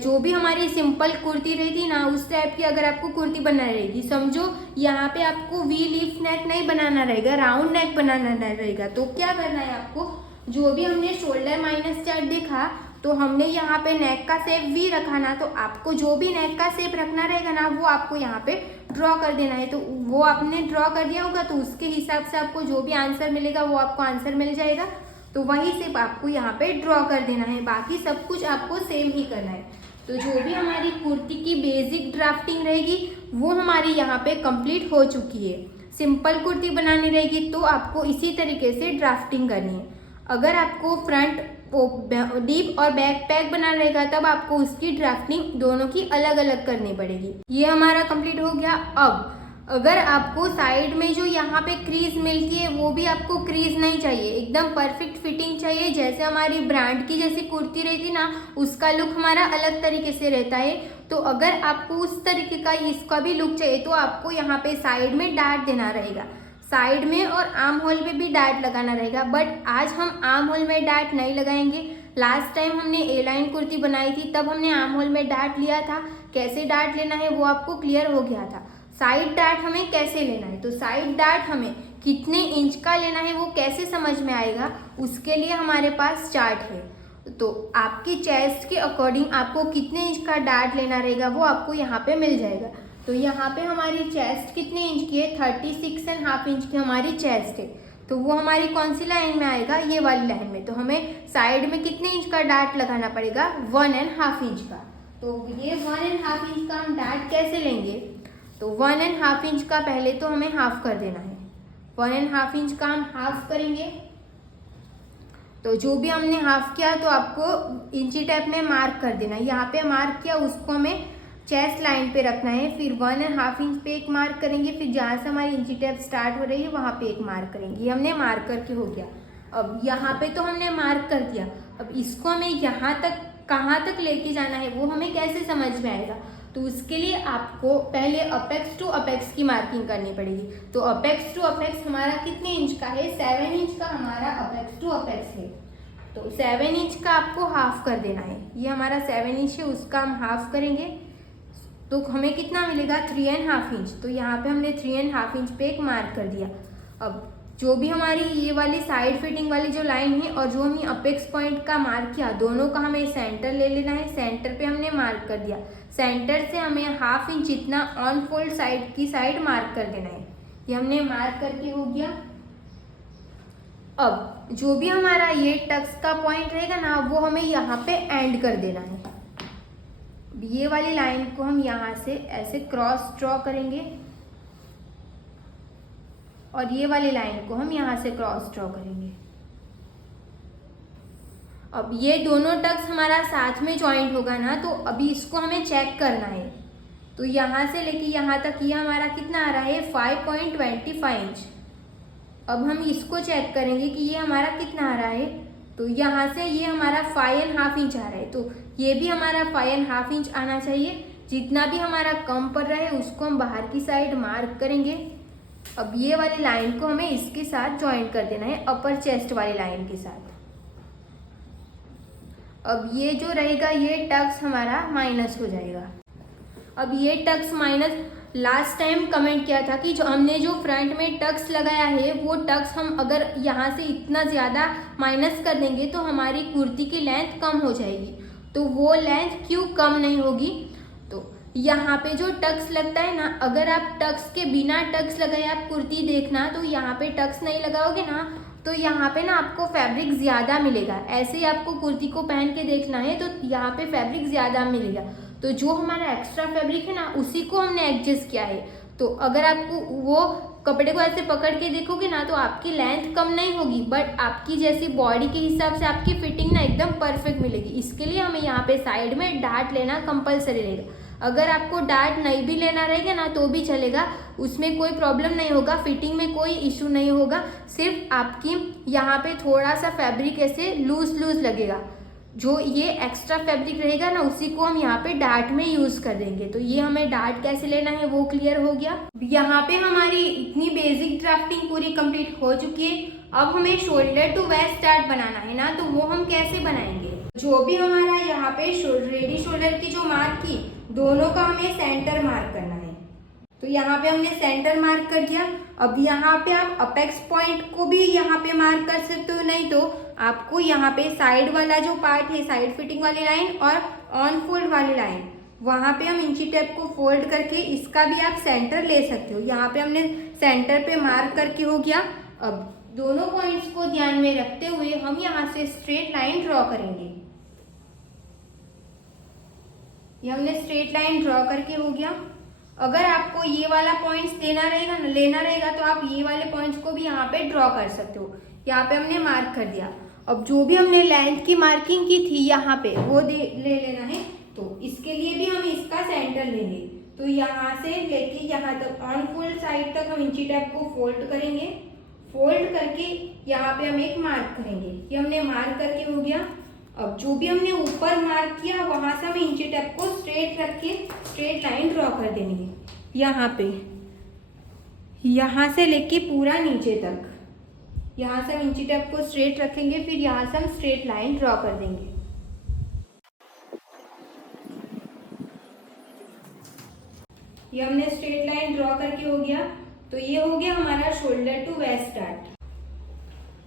जो भी हमारी सिंपल कुर्ती रहती ना, उस टाइप की अगर आपको कुर्ती बनानी रहेगी, समझो यहाँ पे आपको वी लीफ नेक नहीं बनाना रहेगा, राउंड नेक बनाना रहेगा, तो क्या करना है आपको, जो भी हमने शोल्डर माइनस चार्ट देखा, तो हमने यहाँ पे नेक का शेप वी रखा ना, तो आपको जो भी नेक का शेप रखना रहेगा ना, वो आपको यहाँ पे ड्रॉ कर देना है। तो वो आपने ड्रॉ कर दिया होगा, तो उसके हिसाब से आपको जो भी आंसर मिलेगा वो आपको आंसर मिल जाएगा। तो वही शेप आपको यहाँ पे ड्रॉ कर देना है, बाकी सब कुछ आपको सेम ही करना है। तो जो भी हमारी कुर्ती की बेसिक ड्राफ्टिंग रहेगी वो हमारी यहाँ पे कंप्लीट हो चुकी है। सिंपल कुर्ती बनानी रहेगी तो आपको इसी तरीके से ड्राफ्टिंग करनी है। अगर आपको फ्रंट डीप और बैक पैक बनाना रहेगा, तब आपको उसकी ड्राफ्टिंग दोनों की अलग अलग करनी पड़ेगी। ये हमारा कंप्लीट हो गया। अब अगर आपको साइड में जो यहाँ पे क्रीज मिलती है, वो भी आपको क्रीज नहीं चाहिए, एकदम परफेक्ट फिटिंग चाहिए। जैसे हमारी ब्रांड की जैसी कुर्ती रहती ना, उसका लुक हमारा अलग तरीके से रहता है। तो अगर आपको उस तरीके का इसका भी लुक चाहिए, तो आपको यहाँ पे साइड में डार्ट देना रहेगा, साइड में और आर्म होल पे भी डार्ट लगाना रहेगा। बट आज हम आर्म होल में डार्ट नहीं लगाएंगे। लास्ट टाइम हमने ए लाइन कुर्ती बनाई थी, तब हमने आर्म होल में डार्ट लिया था। कैसे डार्ट लेना है वो आपको क्लियर हो गया था। साइड डार्ट हमें कैसे लेना है, तो साइड डार्ट हमें कितने इंच का लेना है वो कैसे समझ में आएगा, उसके लिए हमारे पास चार्ट है। तो आपकी चेस्ट के अकॉर्डिंग आपको कितने इंच का डार्ट लेना रहेगा वो आपको यहाँ पे मिल जाएगा। तो यहाँ पे हमारी चेस्ट कितने इंच की है, 36½ इंच की हमारी चेस्ट है। तो वो हमारी कौन सी लाइन में आएगा, ये वाली लाइन में। तो हमें साइड में कितने इंच का डार्ट लगाना पड़ेगा, 1½ इंच का। तो ये 1½ इंच का हम डार्ट कैसे लेंगे, तो 1½ इंच का पहले तो हमें हाफ कर देना है। 1½ इंच का हम हाफ करेंगे। तो जो भी हमने हाफ किया तो आपको इंची टेप में मार्क कर देना है। यहाँ पे मार्क किया, उसको हमें चेस्ट लाइन पे रखना है। फिर 1½ इंच पे एक मार्क करेंगे, फिर जहाँ से हमारी इंची टेप स्टार्ट हो रही है वहाँ पे एक मार्क करेंगे। ये हमने मार्क करके हो गया। अब यहाँ पे तो हमने मार्क कर दिया, अब इसको हमें यहाँ तक कहाँ तक लेके जाना है वो हमें कैसे समझ में आएगा, तो उसके लिए आपको पहले अपेक्स टू अपेक्स की मार्किंग करनी पड़ेगी। तो अपेक्स टू अपेक्स हमारा कितने इंच का है, 7 इंच का हमारा अपेक्स टू अपेक्स है। तो 7 इंच का आपको हाफ कर देना है। ये हमारा 7 इंच है, उसका हम हाफ करेंगे तो हमें कितना मिलेगा, 3½ इंच। तो यहाँ पे हमने 3½ इंच पे एक मार्क कर दिया। अब जो भी हमारी ये वाली साइड फिटिंग वाली जो लाइन है और जो हमने अपेक्स पॉइंट का मार्क किया, दोनों का हमें सेंटर ले लेना है। सेंटर पे हमने मार्क कर दिया। सेंटर से हमें ½ इंच जितना ऑन फोल्ड साइड की साइड मार्क कर देना है। ये हमने मार्क करके हो गया। अब जो भी हमारा ये टक्स का पॉइंट रहेगा ना, वो हमें यहाँ पे एंड कर देना है। ये वाली लाइन को हम यहाँ से ऐसे क्रॉस ड्रॉ करेंगे और ये वाली लाइन को हम यहाँ से क्रॉस ड्रॉ करेंगे। अब ये दोनों टक्स हमारा साथ में जॉइंट होगा ना, तो अभी इसको हमें चेक करना है। तो यहाँ से लेके यहाँ तक ये हमारा कितना आ रहा है 5.25 इंच। अब हम इसको चेक करेंगे कि ये हमारा कितना आ रहा है। तो यहाँ से ये हमारा 5.5 इंच आ रहा है, तो ये भी हमारा 5.5 इंच आना चाहिए। जितना भी हमारा कम पड़ रहा है उसको हम बाहर की साइड मार्क करेंगे। अब ये वाली लाइन को हमें इसके साथ ज्वाइन कर देना है, अपर चेस्ट वाली लाइन के साथ। अब ये जो रहेगा ये टक्स हमारा माइनस हो जाएगा। अब ये टक्स माइनस, लास्ट टाइम कमेंट किया था कि जो हमने जो फ्रंट में टक्स लगाया है वो टक्स हम अगर यहाँ से इतना ज़्यादा माइनस कर देंगे तो हमारी कुर्ती की लेंथ कम हो जाएगी। तो वो लेंथ क्यों कम नहीं होगी, तो यहाँ पे जो टक्स लगता है ना, अगर आप टक्स के बिना टक्स लगाए आप कुर्ती देखना, तो यहाँ पे टक्स नहीं लगाओगे ना तो यहाँ पे ना आपको फैब्रिक ज़्यादा मिलेगा। ऐसे ही आपको कुर्ती को पहन के देखना है तो यहाँ पे फैब्रिक ज़्यादा मिलेगा। तो जो हमारा एक्स्ट्रा फैब्रिक है ना उसी को हमने एडजस्ट किया है। तो अगर आपको वो कपड़े को ऐसे पकड़ के देखोगे ना तो आपकी लेंथ कम नहीं होगी, बट आपकी जैसी बॉडी के हिसाब से आपकी फिटिंग ना एकदम परफेक्ट मिलेगी। इसके लिए हमें यहाँ पे साइड में डार्ट लेना कंपलसरी रहेगा। अगर आपको डार्ट नहीं भी लेना रहेगा ना तो भी चलेगा, उसमें कोई प्रॉब्लम नहीं होगा, फिटिंग में कोई इशू नहीं होगा। सिर्फ आपकी यहाँ पे थोड़ा सा फैब्रिक ऐसे लूज लगेगा। जो ये एक्स्ट्रा फैब्रिक रहेगा ना उसी को हम यहाँ पे डार्ट में यूज़ कर देंगे। तो ये हमें डार्ट कैसे लेना है वो क्लियर हो गया। यहाँ पे हमारी इतनी बेसिक ड्राफ्टिंग पूरी कंप्लीट हो चुकी है। अब हमें शोल्डर टू वेस्ट डार्ट बनाना है ना, तो वो हम कैसे बनाएंगे। जो भी हमारा यहाँ पे रेडी शोल्डर की जो मार्क की, दोनों का हमें सेंटर मार्क करना है। तो यहाँ पे हमने सेंटर मार्क कर दिया। अब यहाँ पे आप अपेक्स पॉइंट को भी यहाँ पे मार्क कर सकते हो, नहीं तो आपको यहाँ पे साइड वाला जो पार्ट है, साइड फिटिंग वाली लाइन और ऑन फोल्ड वाली लाइन, वहाँ पे हम इंची टेप को फोल्ड करके इसका भी आप सेंटर ले सकते हो। यहाँ पे हमने सेंटर पे मार्क करके हो गया। अब दोनों पॉइंट्स को ध्यान में रखते हुए हम यहाँ से स्ट्रेट लाइन ड्रॉ करेंगे। ये हमने स्ट्रेट लाइन ड्रॉ करके हो गया। अगर आपको ये वाला पॉइंट्स लेना रहेगा तो आप ये वाले पॉइंट्स को भी यहाँ पे ड्रॉ कर सकते हो। यहाँ पे हमने मार्क कर दिया। अब जो भी हमने लेंथ की मार्किंग की थी यहाँ पे वो ले लेना है। तो इसके लिए भी हम इसका सेंटर लेंगे। तो यहाँ से लेके यहाँ तक ऑन फोल्ड साइड तक हम इंची टेप को फोल्ड करेंगे। फोल्ड करके यहाँ पे हम एक मार्क करेंगे। ये हमने मार्क करके हो गया। अब जो भी हमने ऊपर मार्क किया वहां से हम इंची टेप को स्ट्रेट रख के स्ट्रेट लाइन ड्रॉ कर देनी है। यहाँ पे यहाँ से लेके पूरा नीचे तक, यहाँ से हम इंची टेप को स्ट्रेट रखेंगे, फिर यहाँ से हम स्ट्रेट लाइन ड्रॉ कर देंगे। ये हमने स्ट्रेट लाइन ड्रॉ करके हो गया। तो ये हो गया हमारा शोल्डर टू वेस्ट डार्ट।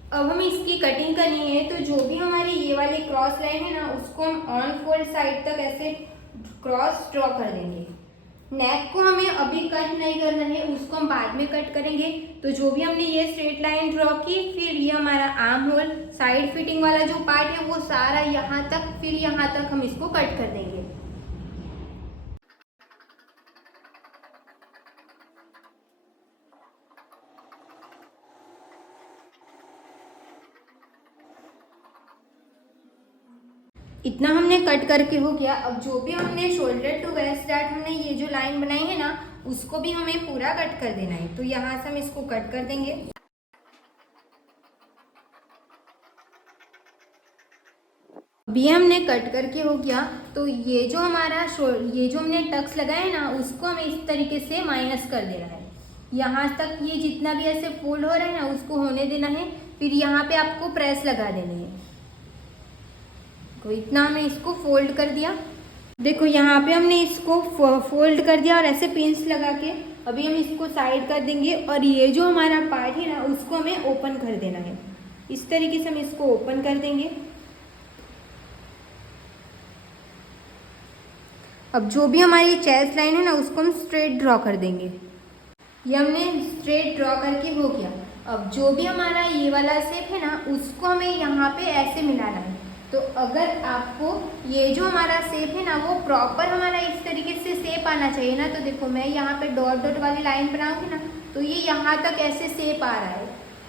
अब हमें इसकी कटिंग करनी है। तो जो भी हमारी ये वाली क्रॉस लाइन है ना उसको हम ऑन फोल्ड साइड तक ऐसे क्रॉस ड्रॉ कर देंगे। नेक को हमें अभी कट नहीं करना है, उसको हम बाद में कट करेंगे। तो जो भी हमने ये स्ट्रेट लाइन ड्रॉ की, फिर ये हमारा आर्म होल साइड फिटिंग वाला जो पार्ट है वो सारा यहाँ तक, फिर यहाँ तक हम इसको कट कर देंगे। इतना हमने कट करके हो गया। अब जो भी हमने शोल्डर टू वेस्ट डार्ट हमने ये जो लाइन बनाई है ना उसको भी हमें पूरा कट कर देना है। तो यहाँ से हम इसको कट कर देंगे। अभी हमने कट करके हो गया। तो ये जो हमारा ये जो हमने टक्स लगाया है ना उसको हमें इस तरीके से माइनस कर देना है। यहाँ तक ये जितना भी ऐसे फोल्ड हो रहा है ना उसको होने देना है। फिर यहाँ पे आपको प्रेस लगा देनी है। तो इतना हमने इसको फोल्ड कर दिया। देखो यहाँ पे हमने इसको फोल्ड कर दिया और ऐसे पिंस लगा के अभी हम इसको साइड कर देंगे। और ये जो हमारा पार्ट है ना उसको हमें ओपन कर देना है। इस तरीके से हम इसको ओपन कर देंगे। अब जो भी हमारी चेस्ट लाइन है ना उसको हम स्ट्रेट ड्रॉ कर देंगे। ये हमने स्ट्रेट ड्रॉ करके हो गया। अब जो भी हमारा ये वाला शेप है ना उसको हमें यहाँ पे ऐसे मिलाना है। तो अगर आपको ये जो हमारा शेप है ना वो प्रॉपर हमारा इस तरीके से शेप आना चाहिए ना, तो देखो मैं यहाँ पे डॉट डॉट वाली लाइन बनाऊंगी ना तो ये यहाँ तक ऐसे शेप आ रहा है।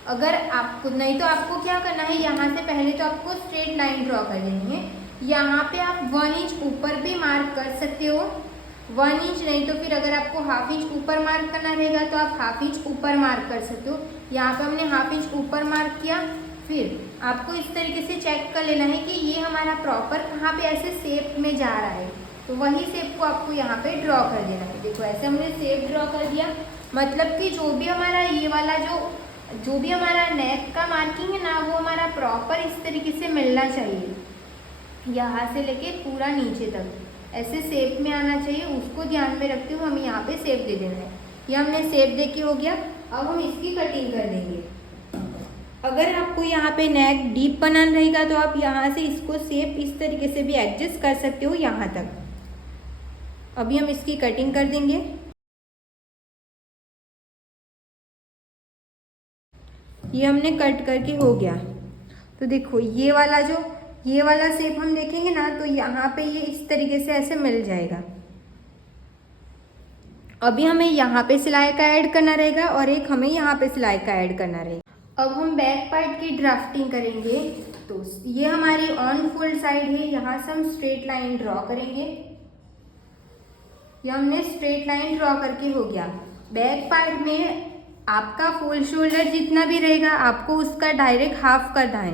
अगर आपको नहीं तो आपको क्या करना है, यहाँ से पहले तो आपको स्ट्रेट लाइन ड्रॉ कर लेनी है। यहाँ पे आप 1 इंच ऊपर भी मार्क कर सकते हो, 1 इंच नहीं तो फिर अगर आपको हाफ इंच ऊपर मार्क करना रहेगा तो आप हाफ इंच ऊपर मार्क कर सकते हो। यहाँ पे हमने हाफ इंच ऊपर मार्क किया। फिर आपको इस तरीके से चेक कर लेना है कि ये हमारा प्रॉपर कहाँ पे ऐसे शेप में जा रहा है, तो वही शेप को आपको यहाँ पे ड्रॉ कर देना है। देखो ऐसे हमने शेप ड्रॉ कर दिया, मतलब कि जो भी हमारा ये वाला जो भी हमारा नेक का मार्किंग है ना, वो हमारा प्रॉपर इस तरीके से मिलना चाहिए, यहाँ से लेके पूरा नीचे तक ऐसे शेप में आना चाहिए। उसको ध्यान में रखते हुए हमें यहाँ पे शेप दे देना है। ये हमने शेप दे के हो गया। अब हम इसकी कटिंग कर देंगे। अगर आपको यहाँ पे नेक डीप बनाना रहेगा तो आप यहाँ से इसको शेप इस तरीके से भी एडजस्ट कर सकते हो यहाँ तक। अभी हम इसकी कटिंग कर देंगे। ये हमने कट करके हो गया। तो देखो ये वाला शेप हम देखेंगे ना, तो यहाँ पे ये इस तरीके से ऐसे मिल जाएगा। अभी हमें यहाँ पे सिलाई का ऐड करना रहेगा और एक हमें यहाँ पे सिलाई का ऐड करना रहेगा। अब हम बैक पार्ट की ड्राफ्टिंग करेंगे। तो ये हमारी ऑन फोल्ड साइड है, यहाँ से हम स्ट्रेट लाइन ड्रॉ करेंगे। ये हमने स्ट्रेट लाइन ड्रॉ करके हो गया। बैक पार्ट में आपका फुल शोल्डर जितना भी रहेगा आपको उसका डायरेक्ट हाफ करना है।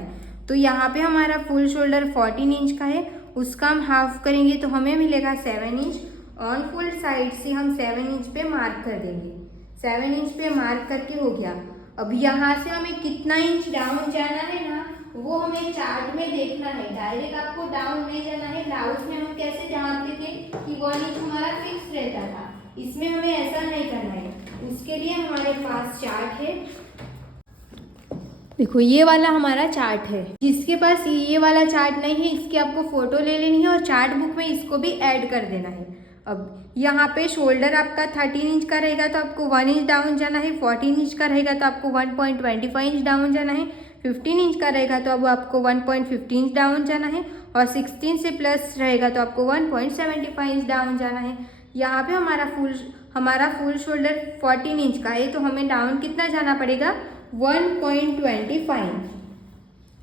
तो यहाँ पे हमारा फुल शोल्डर 14 इंच का है, उसका हम हाफ करेंगे तो हमें मिलेगा 7 इंच। ऑन फोल्ड साइड से हम 7 इंच पे मार्क कर देंगे। 7 इंच पे मार्क करके हो गया। अब यहाँ से हमें कितना इंच डाउन जाना है ना, वो हमें चार्ट में देखना है। डायरेक्ट आपको डाउन नहीं जाना है। ब्लाउज में हम कैसे जानते थे कि 1 इंच हमारा फिक्स रहता था, इसमें हमें ऐसा नहीं करना है। उसके लिए हमारे पास चार्ट है। देखो ये वाला हमारा चार्ट है। जिसके पास ये वाला चार्ट नहीं है, इसकी आपको फोटो ले लेनी है और चार्ट बुक में इसको भी ऐड कर देना है। अब यहाँ पे शोल्डर आपका 13 इंच का रहेगा तो आपको 1 इंच डाउन जाना है। 14 इंच का रहेगा तो आपको 1.25 इंच डाउन जाना है। 15 इंच का रहेगा तो अब आपको 1.15 इंच डाउन जाना है। और 16 से प्लस रहेगा तो आपको 1.75 इंच डाउन जाना है। यहाँ पे हमारा फुल शोल्डर 14 इंच का है, तो हमें डाउन कितना जाना पड़ेगा, 1.25।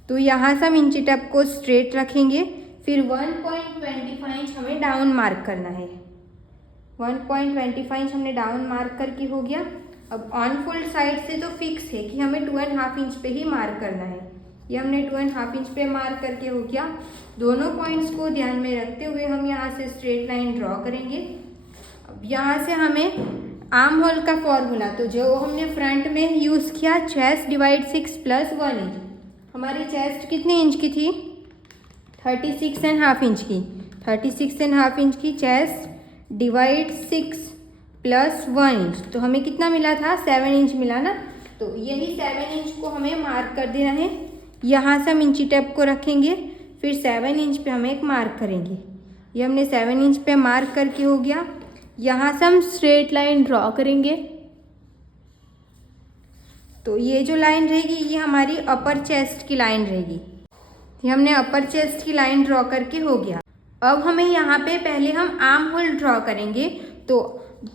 तो यहाँ से हम इंची टेप को स्ट्रेट रखेंगे। फिर 1.25 इंच हमें डाउन मार्क करना है। 1.25 इंच हमने डाउन मार्क करके हो गया। अब ऑन फोल्ड साइड से तो फिक्स है कि हमें 2.5 इंच पे ही मार्क करना है। ये हमने 2.5 इंच पे मार्क करके हो गया। दोनों पॉइंट्स को ध्यान में रखते हुए हम यहाँ से स्ट्रेट लाइन ड्रॉ करेंगे। अब यहाँ से हमें आर्म होल का फॉर्मूला, तो जो हमने फ्रंट में यूज़ किया, चेस्ट डिवाइड 6 प्लस 1 इंच। हमारी चेस्ट कितने इंच की थी, 36.5 इंच की। 36.5 इंच की चेस्ट डिवाइड 6 प्लस 1 इंच, तो हमें कितना मिला था, 7 इंच मिला ना। तो यही 7 इंच को हमें मार्क कर देना है। यहाँ से हम इंची टेप को रखेंगे, फिर 7 इंच पे हम एक मार्क करेंगे। ये हमने 7 इंच पे मार्क करके हो गया। यहाँ से हम स्ट्रेट लाइन ड्रॉ करेंगे। तो ये जो लाइन रहेगी ये हमारी अपर चेस्ट की लाइन रहेगी। ये हमने अपर चेस्ट की लाइन ड्रॉ करके हो गया। अब हमें यहाँ पे पहले हम आर्म होल ड्रॉ करेंगे। तो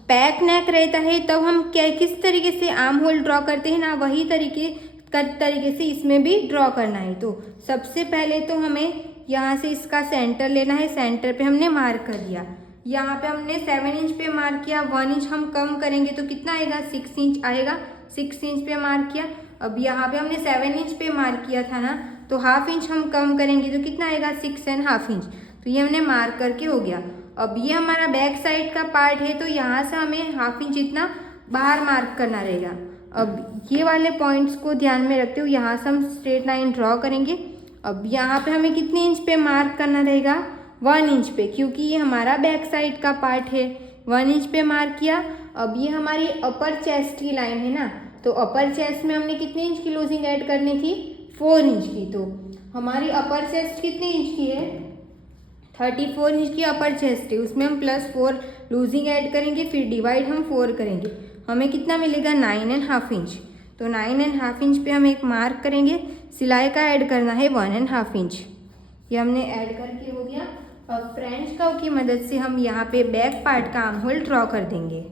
बैक नेक रहता है तब हम किस तरीके से आर्म होल ड्रॉ करते हैं ना, वही तरीके से इसमें भी ड्रॉ करना है। तो सबसे पहले तो हमें यहाँ से इसका सेंटर लेना है। सेंटर पे हमने मार्क कर दिया। यहाँ पे हमने 7 इंच पे मार्क किया। 1 इंच हम कम करेंगे तो कितना आएगा, 6 इंच आएगा। 6 इंच पे मार्क किया। अब यहाँ पे हमने 7 इंच पे मार्क किया था ना, तो हाफ इंच हम कम करेंगे तो कितना आएगा, 6.5 इंच। तो ये हमने मार्क करके हो गया। अब ये हमारा बैक साइड का पार्ट है, तो यहाँ से हमें हाफ इंच इतना बाहर मार्क करना रहेगा। अब ये वाले पॉइंट्स को ध्यान में रखते हुए यहाँ से हम स्ट्रेट लाइन ड्रॉ करेंगे। अब यहाँ पे हमें कितने इंच पे मार्क करना रहेगा, 1 इंच पे, क्योंकि ये हमारा बैक साइड का पार्ट है। 1 इंच पे मार्क किया। अब ये हमारी अपर चेस्ट की लाइन है ना, तो अपर चेस्ट में हमने कितने इंच की लूजिंग ऐड करनी थी, 4 इंच की। तो हमारी अपर चेस्ट कितने इंच की है, 34 इंच की अपर चेस्ट है। उसमें हम +4 लूजिंग ऐड करेंगे, फिर डिवाइड हम 4 करेंगे, हमें कितना मिलेगा, 9.5 इंच। तो 9.5 इंच पे हम एक मार्क करेंगे। सिलाई का ऐड करना है 1.5 इंच। ये हमने ऐड करके हो गया। अब फ्रेंच कर्व की मदद से हम यहाँ पे बैक पार्ट का आर्म होल ड्रॉ कर देंगे।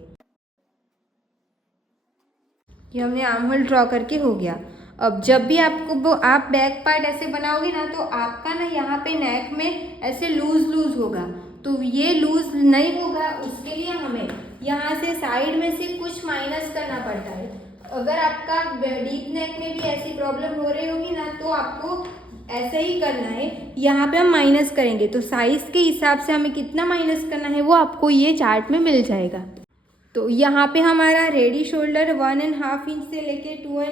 ये हमने आर्म होल ड्रॉ करके हो गया। अब जब भी आप बैक पार्ट ऐसे बनाओगे ना तो आपका ना यहाँ पे नेक में ऐसे लूज होगा, तो ये लूज नहीं होगा उसके लिए हमें यहाँ से साइड में से कुछ माइनस करना पड़ता है। अगर आपका डीप नेक में भी ऐसी प्रॉब्लम हो रही होगी ना तो आपको ऐसे ही करना है, यहाँ पे हम माइनस करेंगे तो साइज के हिसाब से हमें कितना माइनस करना है वो आपको ये चार्ट में मिल जाएगा। तो यहाँ पे हमारा रेडी शोल्डर 1.5 इंच से लेके 2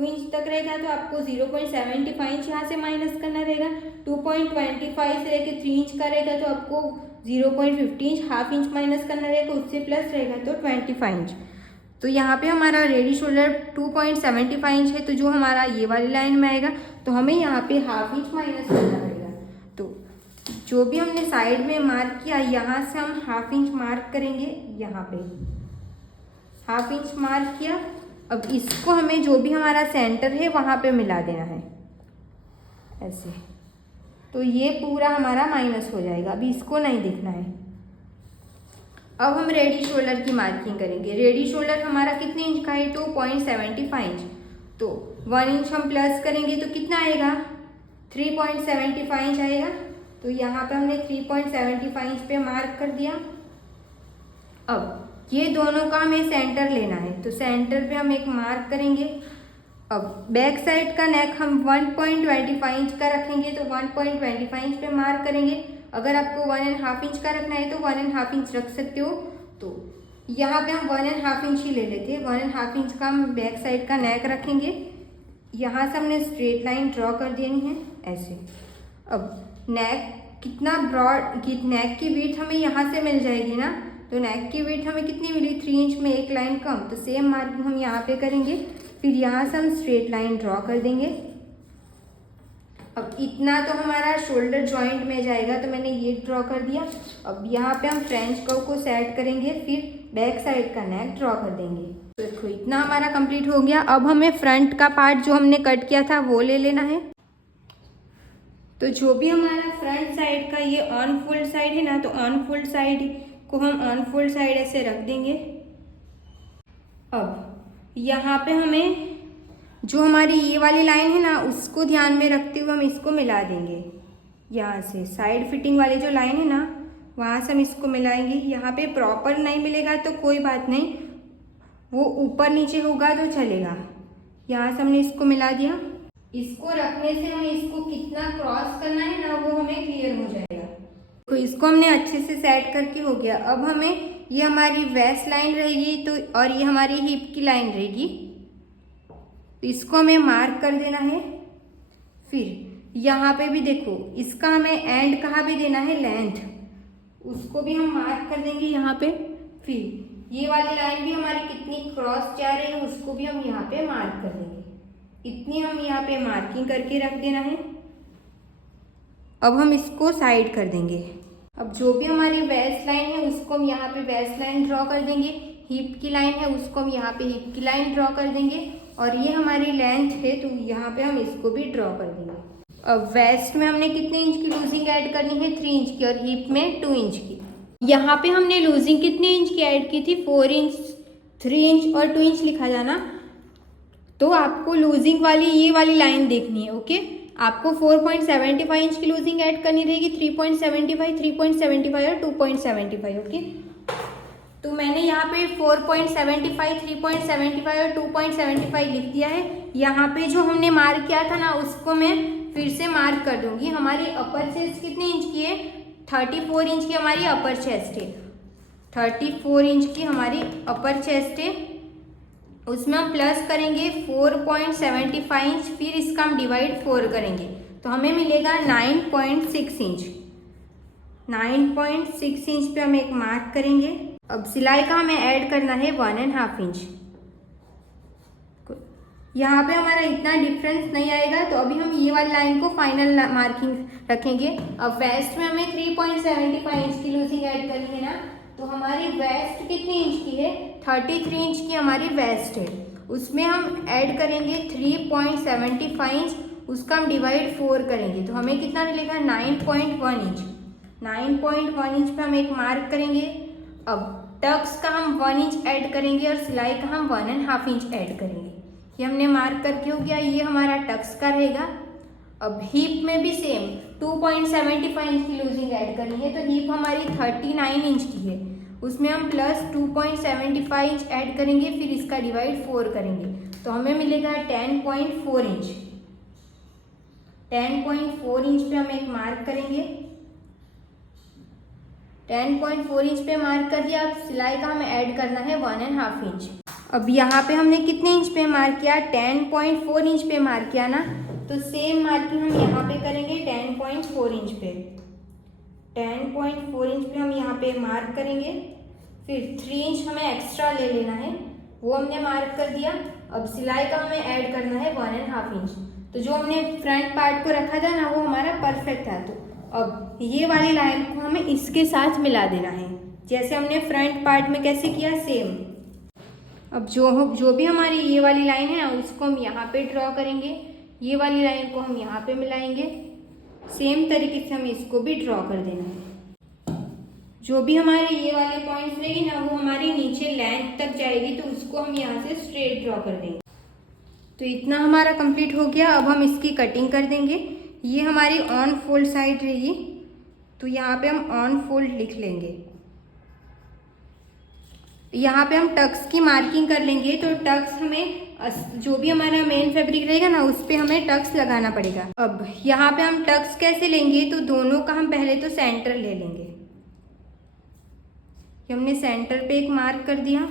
इंच तक रहेगा, तो आपको 0.75 इंच यहाँ से माइनस करना रहेगा। 2.25 से लेके 3 इंच का रहेगा तो आपको 0.50 इंच, हाफ इंच माइनस करना रहेगा, उससे प्लस रहेगा तो 25 इंच। तो यहाँ पे हमारा रेडी शोल्डर 2.75 इंच है, तो जो हमारा ये वाली लाइन में आएगा तो हमें यहाँ पे हाफ इंच माइनस करना रहेगा। तो जो भी हमने साइड में मार्क किया यहाँ से हम हाफ इंच मार्क करेंगे, यहाँ पे हाफ इंच मार्क किया। अब इसको हमें जो भी हमारा सेंटर है वहाँ पे मिला देना है ऐसे, तो ये पूरा हमारा माइनस हो जाएगा, अभी इसको नहीं दिखना है। अब हम रेडी शोल्डर की मार्किंग करेंगे। रेडी शोल्डर हमारा कितने इंच का है, 2.75 इंच, तो 1 इंच हम प्लस करेंगे तो कितना आएगा, 3.75 इंच आएगा। तो यहाँ पे हमने 3.75 इंच पे मार्क कर दिया। अब ये दोनों का हमें सेंटर लेना है, तो सेंटर पे हम एक मार्क करेंगे। अब बैक साइड का नेक हम 1.25 इंच का रखेंगे, तो 1.25 इंच पे मार्क करेंगे। अगर आपको 1.5 इंच का रखना है तो 1.5 इंच रख सकते हो। तो यहाँ पे हम 1.5 इंच ही ले लेते हैं। 1.5 इंच का हम बैक साइड का नेक रखेंगे। यहाँ से हमने स्ट्रेट लाइन ड्रॉ कर देनी है ऐसे। अब नेक कितना ब्रॉड, नेक की विड्थ हमें यहाँ से मिल जाएगी ना, तो नेक की विड्थ हमें कितनी मिली, 3 इंच में एक लाइन कम, तो सेम मार्किंग हम यहाँ पे करेंगे। फिर यहाँ से हम स्ट्रेट लाइन ड्रॉ कर देंगे। अब इतना तो हमारा शोल्डर जॉइंट में जाएगा, तो मैंने ये ड्रॉ कर दिया। अब यहाँ पे हम फ्रेंच कर्व को सेट करेंगे, फिर बैक साइड का नेक ड्रॉ कर देंगे। तो देखो इतना हमारा कंप्लीट हो गया। अब हमें फ्रंट का पार्ट जो हमने कट किया था वो ले लेना है। तो जो भी हमारा फ्रंट साइड का ये ऑन फोल्ड साइड है ना, तो ऑन फोल्ड साइड को हम ऑन फोल्ड साइड ऐसे रख देंगे। अब यहाँ पे हमें जो हमारी ये वाली लाइन है ना उसको ध्यान में रखते हुए हम इसको मिला देंगे। यहाँ से साइड फिटिंग वाली जो लाइन है ना वहाँ से हम इसको मिलाएंगे। यहाँ पे प्रॉपर नहीं मिलेगा तो कोई बात नहीं, वो ऊपर नीचे होगा तो चलेगा। यहाँ से हमने इसको मिला दिया। इसको रखने से हमें इसको कितना क्रॉस करना है ना वो हमें क्लियर हो जाएगा। तो इसको हमने अच्छे से सेट करके हो गया। अब हमें ये हमारी वेस्ट लाइन रहेगी तो, और ये हमारी हिप की लाइन रहेगी, तो इसको हमें मार्क कर देना है। फिर यहाँ पे भी देखो इसका हमें एंड कहाँ भी देना है, लेंथ, उसको भी हम मार्क कर देंगे यहाँ पे। फिर ये वाली लाइन भी हमारी कितनी क्रॉस जा रही है उसको भी हम यहाँ पे मार्क कर देंगे। इतनी हम यहाँ पे मार्किंग करके रख देना है। अब हम इसको साइड कर देंगे। अब जो भी हमारी वेस्ट लाइन है उसको हम यहाँ पे वेस्ट लाइन ड्रॉ कर देंगे। हिप की लाइन है उसको हम यहाँ पे हिप की लाइन ड्रॉ कर देंगे। और ये हमारी लेंथ है तो यहाँ पे हम इसको भी ड्रॉ कर देंगे। अब वेस्ट में हमने कितने इंच की लूजिंग ऐड करनी है, 3 इंच की, और हिप में 2 इंच की। यहाँ पे हमने लूजिंग कितने इंच की ऐड की थी, 4 इंच, 3 इंच और 2 इंच लिखा जाना। तो आपको लूजिंग वाली ये वाली लाइन देखनी है। ओके, आपको 4.75 इंच की लूजिंग ऐड करनी रहेगी, 3.75, 3.75 और 2.75। ओके, तो मैंने यहाँ पे 4.75, 3.75 और 2.75 लिख दिया है। यहाँ पे जो हमने मार्क किया था ना उसको मैं फिर से मार्क कर दूंगी। हमारी अपर चेस्ट कितने इंच की है, 34 इंच की हमारी अपर चेस्ट है। 34 इंच की हमारी अपर चेस्ट है, उसमें हम प्लस करेंगे 4.75 इंच, फिर इसका हम डिवाइड 4 करेंगे तो हमें मिलेगा 9.6 इंच। 9.6 इंच पे हम एक मार्क करेंगे। अब सिलाई का हमें ऐड करना है 1.5 इंच। यहाँ पे हमारा इतना डिफरेंस नहीं आएगा, तो अभी हम ये वाली लाइन को फाइनल मार्किंग रखेंगे। अब वेस्ट में हमें 3.75 इंच की लूजिंग ऐड करनी है ना, तो हमारी वेस्ट कितनी इंच की है, 33 इंच की हमारी वेस्ट है। उसमें हम ऐड करेंगे 3.75 इंच, उसका हम डिवाइड 4 करेंगे तो हमें कितना मिलेगा, 9.1 इंच। 9.1 इंच पे हम एक मार्क करेंगे। अब टक्स का हम 1 इंच ऐड करेंगे और सिलाई का हम 1.5 इंच ऐड करेंगे। ये हमने मार्क करके हो गया। ये हमारा टक्स का रहेगा। अब हीप में भी सेम 2.75 इंच की लूजिंग ऐड करनी है। तो हीप हमारी 39 इंच की है, उसमें हम प्लस 2.75 इंच ऐड करेंगे, फिर इसका डिवाइड 4 करेंगे तो हमें मिलेगा 10.4 इंच। 10.4 इंच पे हम एक मार्क करेंगे। 10.4 इंच पे मार्क कर दिया। अब सिलाई का हमें ऐड करना है 1.5 इंच। अब यहाँ पे हमने कितने इंच पे मार्क किया? 10.4 इंच पे मार्क किया ना, तो सेम मार्किंग हम यहाँ पे करेंगे 10.4 इंच पे। 10.4 इंच पे हम यहाँ पे मार्क करेंगे, फिर 3 इंच हमें एक्स्ट्रा ले लेना है, वो हमने मार्क कर दिया। अब सिलाई का हमें ऐड करना है 1.5 इंच। तो जो हमने फ्रंट पार्ट को रखा था ना, वो हमारा परफेक्ट था। तो अब ये वाली लाइन को हमें इसके साथ मिला देना है, जैसे हमने फ्रंट पार्ट में कैसे किया, सेम। अब जो भी हमारी ये वाली लाइन है ना, उसको हम यहाँ पे ड्रॉ करेंगे। ये वाली लाइन को हम यहाँ पे मिलाएंगे। सेम तरीके से हमें इसको भी ड्रॉ कर देना है। जो भी हमारे ये वाले पॉइंट्स रहेगी ना, वो हमारी नीचे लेंथ तक जाएगी, तो उसको हम यहाँ से स्ट्रेट ड्रॉ कर देंगे। तो इतना हमारा कंप्लीट हो गया। अब हम इसकी कटिंग कर देंगे। ये हमारी ऑन फोल्ड साइड रहेगी, तो यहाँ पे हम ऑन फोल्ड लिख लेंगे। यहाँ पे हम टक्स की मार्किंग कर लेंगे। तो टक्स हमें जो भी हमारा मेन फैब्रिक रहेगा ना, उस पे हमें टक्स लगाना पड़ेगा। अब यहाँ पे हम टक्स कैसे लेंगे, तो दोनों का हम पहले तो सेंटर ले लेंगे। हमने सेंटर पे एक मार्क कर दिया।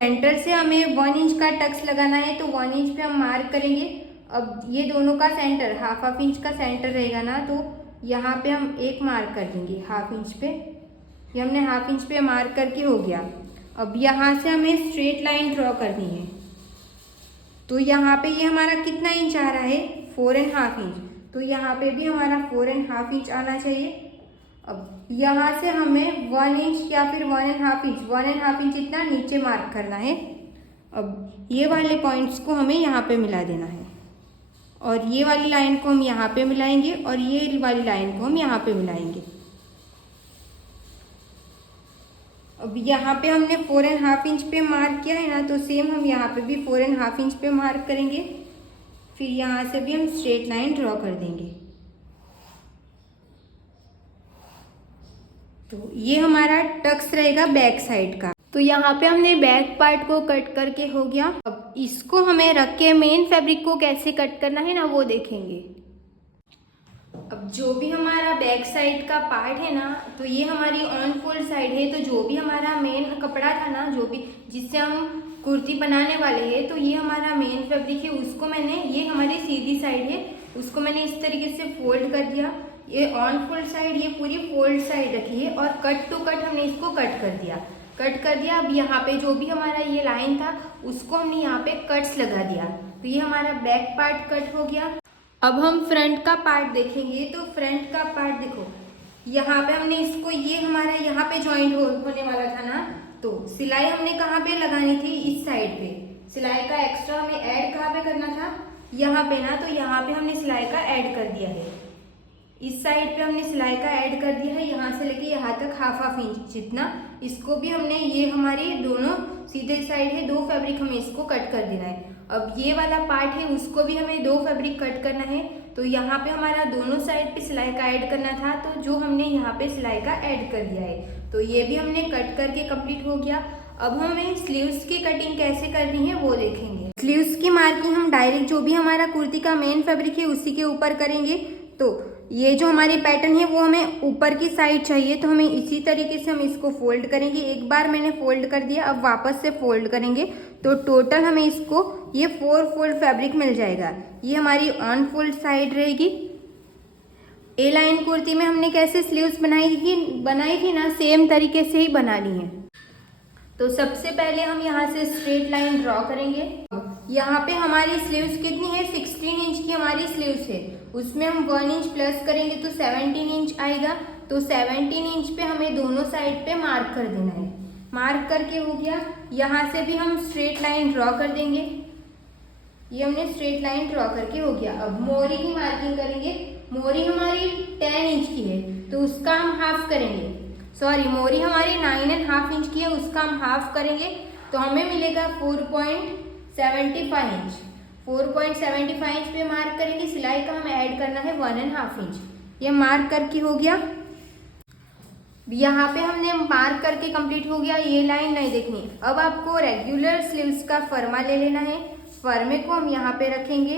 सेंटर से हमें 1 इंच का टक्स लगाना है, तो 1 इंच पे हम मार्क करेंगे। अब ये दोनों का सेंटर हाफ इंच का सेंटर रहेगा ना, तो यहाँ पे हम एक मार्क कर देंगे हाफ इंच पे। ये हमने हाफ इंच पे मार्क करके हो गया। अब यहाँ से हमें स्ट्रेट लाइन ड्रॉ करनी है। तो यहाँ पे ये हमारा कितना इंच आ रहा है, 4.5 इंच। तो यहाँ पे भी हमारा 4.5 इंच आना चाहिए। अब यहाँ से हमें 1 इंच या फिर 1.5 इंच इतना नीचे मार्क करना है। अब ये वाले पॉइंट्स को हमें यहाँ पे मिला देना है, और ये वाली लाइन को हम यहाँ पे मिलाएंगे, और ये वाली लाइन को हम यहाँ पे मिलाएंगे। अब यहाँ पे हमने 4.5 इंच पे मार्क किया है ना, तो सेम हम यहाँ पे भी 4.5 इंच पे मार्क करेंगे। फिर यहाँ से भी हम स्ट्रेट लाइन ड्रॉ कर देंगे। तो ये हमारा टक्स रहेगा बैक साइड का। तो यहाँ पे हमने बैक पार्ट को कट करके हो गया। अब इसको हमें रख के मेन फैब्रिक को कैसे कट करना है ना, वो देखेंगे। अब जो भी हमारा बैक साइड का पार्ट है ना, तो ये हमारी ऑन फोल्ड साइड है। तो जो भी हमारा मेन कपड़ा था ना, जो भी जिससे हम कुर्ती बनाने वाले हैं, तो ये हमारा मेन फैब्रिक है, उसको मैंने, ये हमारी सीधी साइड है, उसको मैंने इस तरीके से फोल्ड कर दिया। ये ऑन फोल्ड साइड, ये पूरी फोल्ड साइड रखी है, और कट टू कट हमने इसको कट कर दिया। अब यहाँ पे जो भी हमारा ये लाइन था, उसको हमने यहाँ पे कट्स लगा दिया। तो ये हमारा बैक पार्ट कट हो गया। अब हम फ्रंट का पार्ट देखेंगे। तो फ्रंट का पार्ट देखो, यहाँ पे हमने इसको, ये हमारा यहाँ पे जॉइंट होने वाला था ना, तो सिलाई हमने कहाँ पे लगानी थी, इस साइड पे। सिलाई का एक्स्ट्रा हमें ऐड कहाँ पे करना था, यहाँ पे ना। तो यहाँ पे हमने सिलाई का ऐड कर दिया है, इस साइड पे हमने सिलाई का ऐड कर दिया है, यहाँ से लेके यहाँ तक हाफ इंच जितना। इसको भी हमने, ये हमारी दोनों सीधे साइड है, 2 फैब्रिक हमें इसको कट कर देना है। अब ये वाला पार्ट है, उसको भी हमें 2 फैब्रिक कट करना है। तो यहाँ पे हमारा दोनों साइड पे सिलाई का ऐड करना था, तो जो हमने यहाँ पे सिलाई का ऐड कर दिया है। तो ये भी हमने कट करके कंप्लीट हो गया। अब हमें स्लीव्स की कटिंग कैसे करनी है वो देखेंगे। स्लीव्स की मार्किंग हम डायरेक्ट जो भी हमारा कुर्ती का मेन फैब्रिक है, उसी के ऊपर करेंगे। तो ये जो हमारी पैटर्न है, वो हमें ऊपर की साइड चाहिए, तो हमें इसी तरीके से हम इसको फोल्ड करेंगे। एक बार मैंने फोल्ड कर दिया, अब वापस से फोल्ड करेंगे, तो टोटल हमें इसको ये 4 फोल्ड फैब्रिक मिल जाएगा। ये हमारी ऑन फोल्ड साइड रहेगी। ए लाइन कुर्ती में हमने कैसे स्लीव्स बनाई थी ना, सेम तरीके से ही बनानी है। तो सबसे पहले हम यहाँ से स्ट्रेट लाइन ड्रॉ करेंगे। यहाँ पे हमारी स्लीव्स कितनी है, 16 इंच की हमारी स्लीव्स है, उसमें हम 1 इंच प्लस करेंगे तो 17 इंच आएगा। तो 17 इंच पे हमें दोनों साइड पे मार्क कर देना है। मार्क करके हो गया। यहाँ से भी हम स्ट्रेट लाइन ड्रॉ कर देंगे। ये हमने स्ट्रेट लाइन ड्रॉ करके हो गया। अब मोरी की मार्किंग करेंगे। मोरी हमारी 10 इंच की है, तो उसका हम हाफ करेंगे। सॉरी, मोरी हमारी 9.5 इंच की है, उसका हम हाफ करेंगे, तो हमें मिलेगा 4.75 इंच, 4.75 इंच पे मार्क करेंगे। सिलाई का हमें ऐड करना है 1.5 इंच। ये मार्क करके हो गया। यहाँ पे हमने मार्क करके कंप्लीट हो गया। ये लाइन नहीं देखनी। अब आपको रेगुलर स्लीव्स का फर्मा ले लेना है। फर्मे को हम यहाँ पे रखेंगे।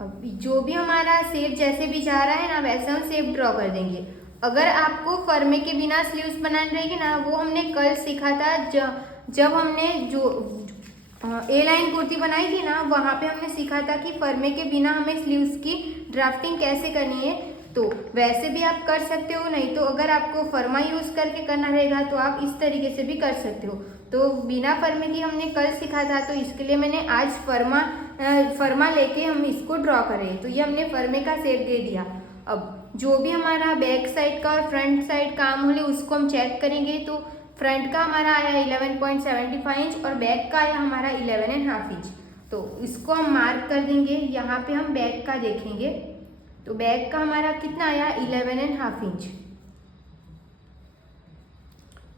अब जो भी हमारा शेप जैसे भी जा रहा है ना, वैसे हम शेप ड्रॉ कर देंगे। अगर आपको फर्मे के बिना स्लीव्स बनानी रहेगी ना, वो हमने कल सीखा था जब हमने जो ए लाइन कुर्ती बनाई थी ना, वहाँ पे हमने सीखा था कि फर्मे के बिना हमें स्लीव्स की ड्राफ्टिंग कैसे करनी है। तो वैसे भी आप कर सकते हो, नहीं तो अगर आपको फर्मा यूज़ करके करना रहेगा तो आप इस तरीके से भी कर सकते हो। तो बिना फर्मे की हमने कल सीखा था, तो इसके लिए मैंने आज फर्मा लेके हम इसको ड्रॉ करें। तो ये हमने फर्मे का शेप दे दिया। अब जो भी हमारा बैक साइड का और फ्रंट साइड काम होले उसको हम चेक करेंगे। तो फ्रंट का हमारा आया 11.75 इंच और बैक का आया हमारा 11.5 इंच। तो इसको हम मार्क कर देंगे। यहाँ पे हम बैक का देखेंगे तो बैक का हमारा कितना आया 11.5 इंच।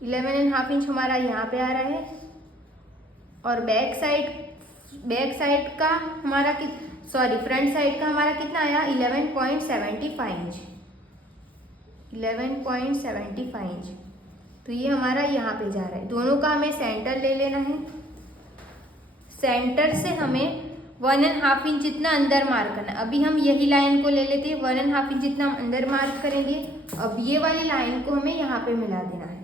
11.5 इंच हमारा यहाँ पे आ रहा है। और फ्रंट साइड का हमारा कितना आया 11.75 इंच। 11.75 इंच। तो ये हमारा यहाँ पे जा रहा है। दोनों का हमें सेंटर ले लेना है। सेंटर से हमें 1.5 इंच जितना अंदर मार्क करना है। अभी हम यही लाइन को ले लेते हैं, 1.5 इंच जितना हम अंदर मार्क करेंगे। अब ये वाली लाइन को हमें यहाँ पे मिला देना है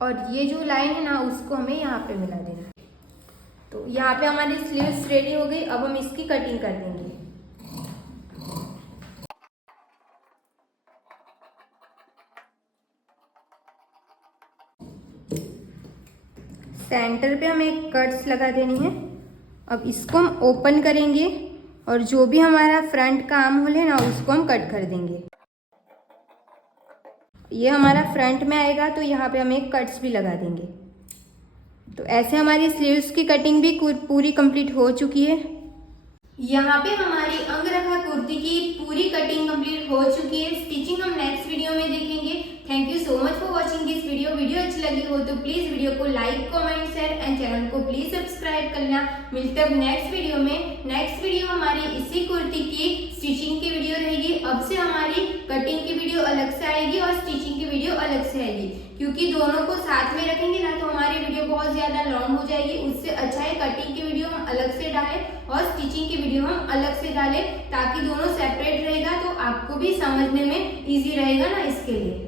और ये जो लाइन है ना, उसको हमें यहाँ पे मिला देना है। तो यहाँ पे हमारी स्लीव्स रेडी हो गई। अब हम इसकी कटिंग कर देंगे। सेंटर पे हमें कट्स लगा देनी है। अब इसको हम ओपन करेंगे और जो भी हमारा फ्रंट का आर्म होल है ना, उसको हम कट कर देंगे। ये हमारा फ्रंट में आएगा तो यहाँ पे हम एक कट्स भी लगा देंगे। तो ऐसे हमारी स्लीव्स की कटिंग भी पूरी कंप्लीट हो चुकी है। यहाँ पे हमारी अंगरखा कुर्ती की पूरी कटिंग कंप्लीट हो चुकी है। स्टिचिंग हम नेक्स्ट वीडियो में देखेंगे। Thank you so much for watching this video. Video अच्छी लगी हो तो प्लीज वीडियो को like, comment, share and channel को प्लीज सब्सक्राइब करना। मिलते हैं नेक्स्ट वीडियो में। नेक्स्ट वीडियो हमारी इसी कुर्ती की स्टिचिंग की वीडियो रहेगी। अब से हमारी कटिंग की वीडियो अलग से आएगी और स्टिचिंग की वीडियो अलग से आएगी, क्योंकि दोनों को साथ में रखेंगे ना तो हमारी वीडियो बहुत ज्यादा लॉन्ग हो जाएगी। उससे अच्छा है कटिंग की वीडियो हम अलग से डालें और स्टिचिंग की वीडियो हम अलग से डालें, ताकि दोनों सेपरेट रहेगा तो आपको भी समझने में इजी रहेगा ना, इसके लिए।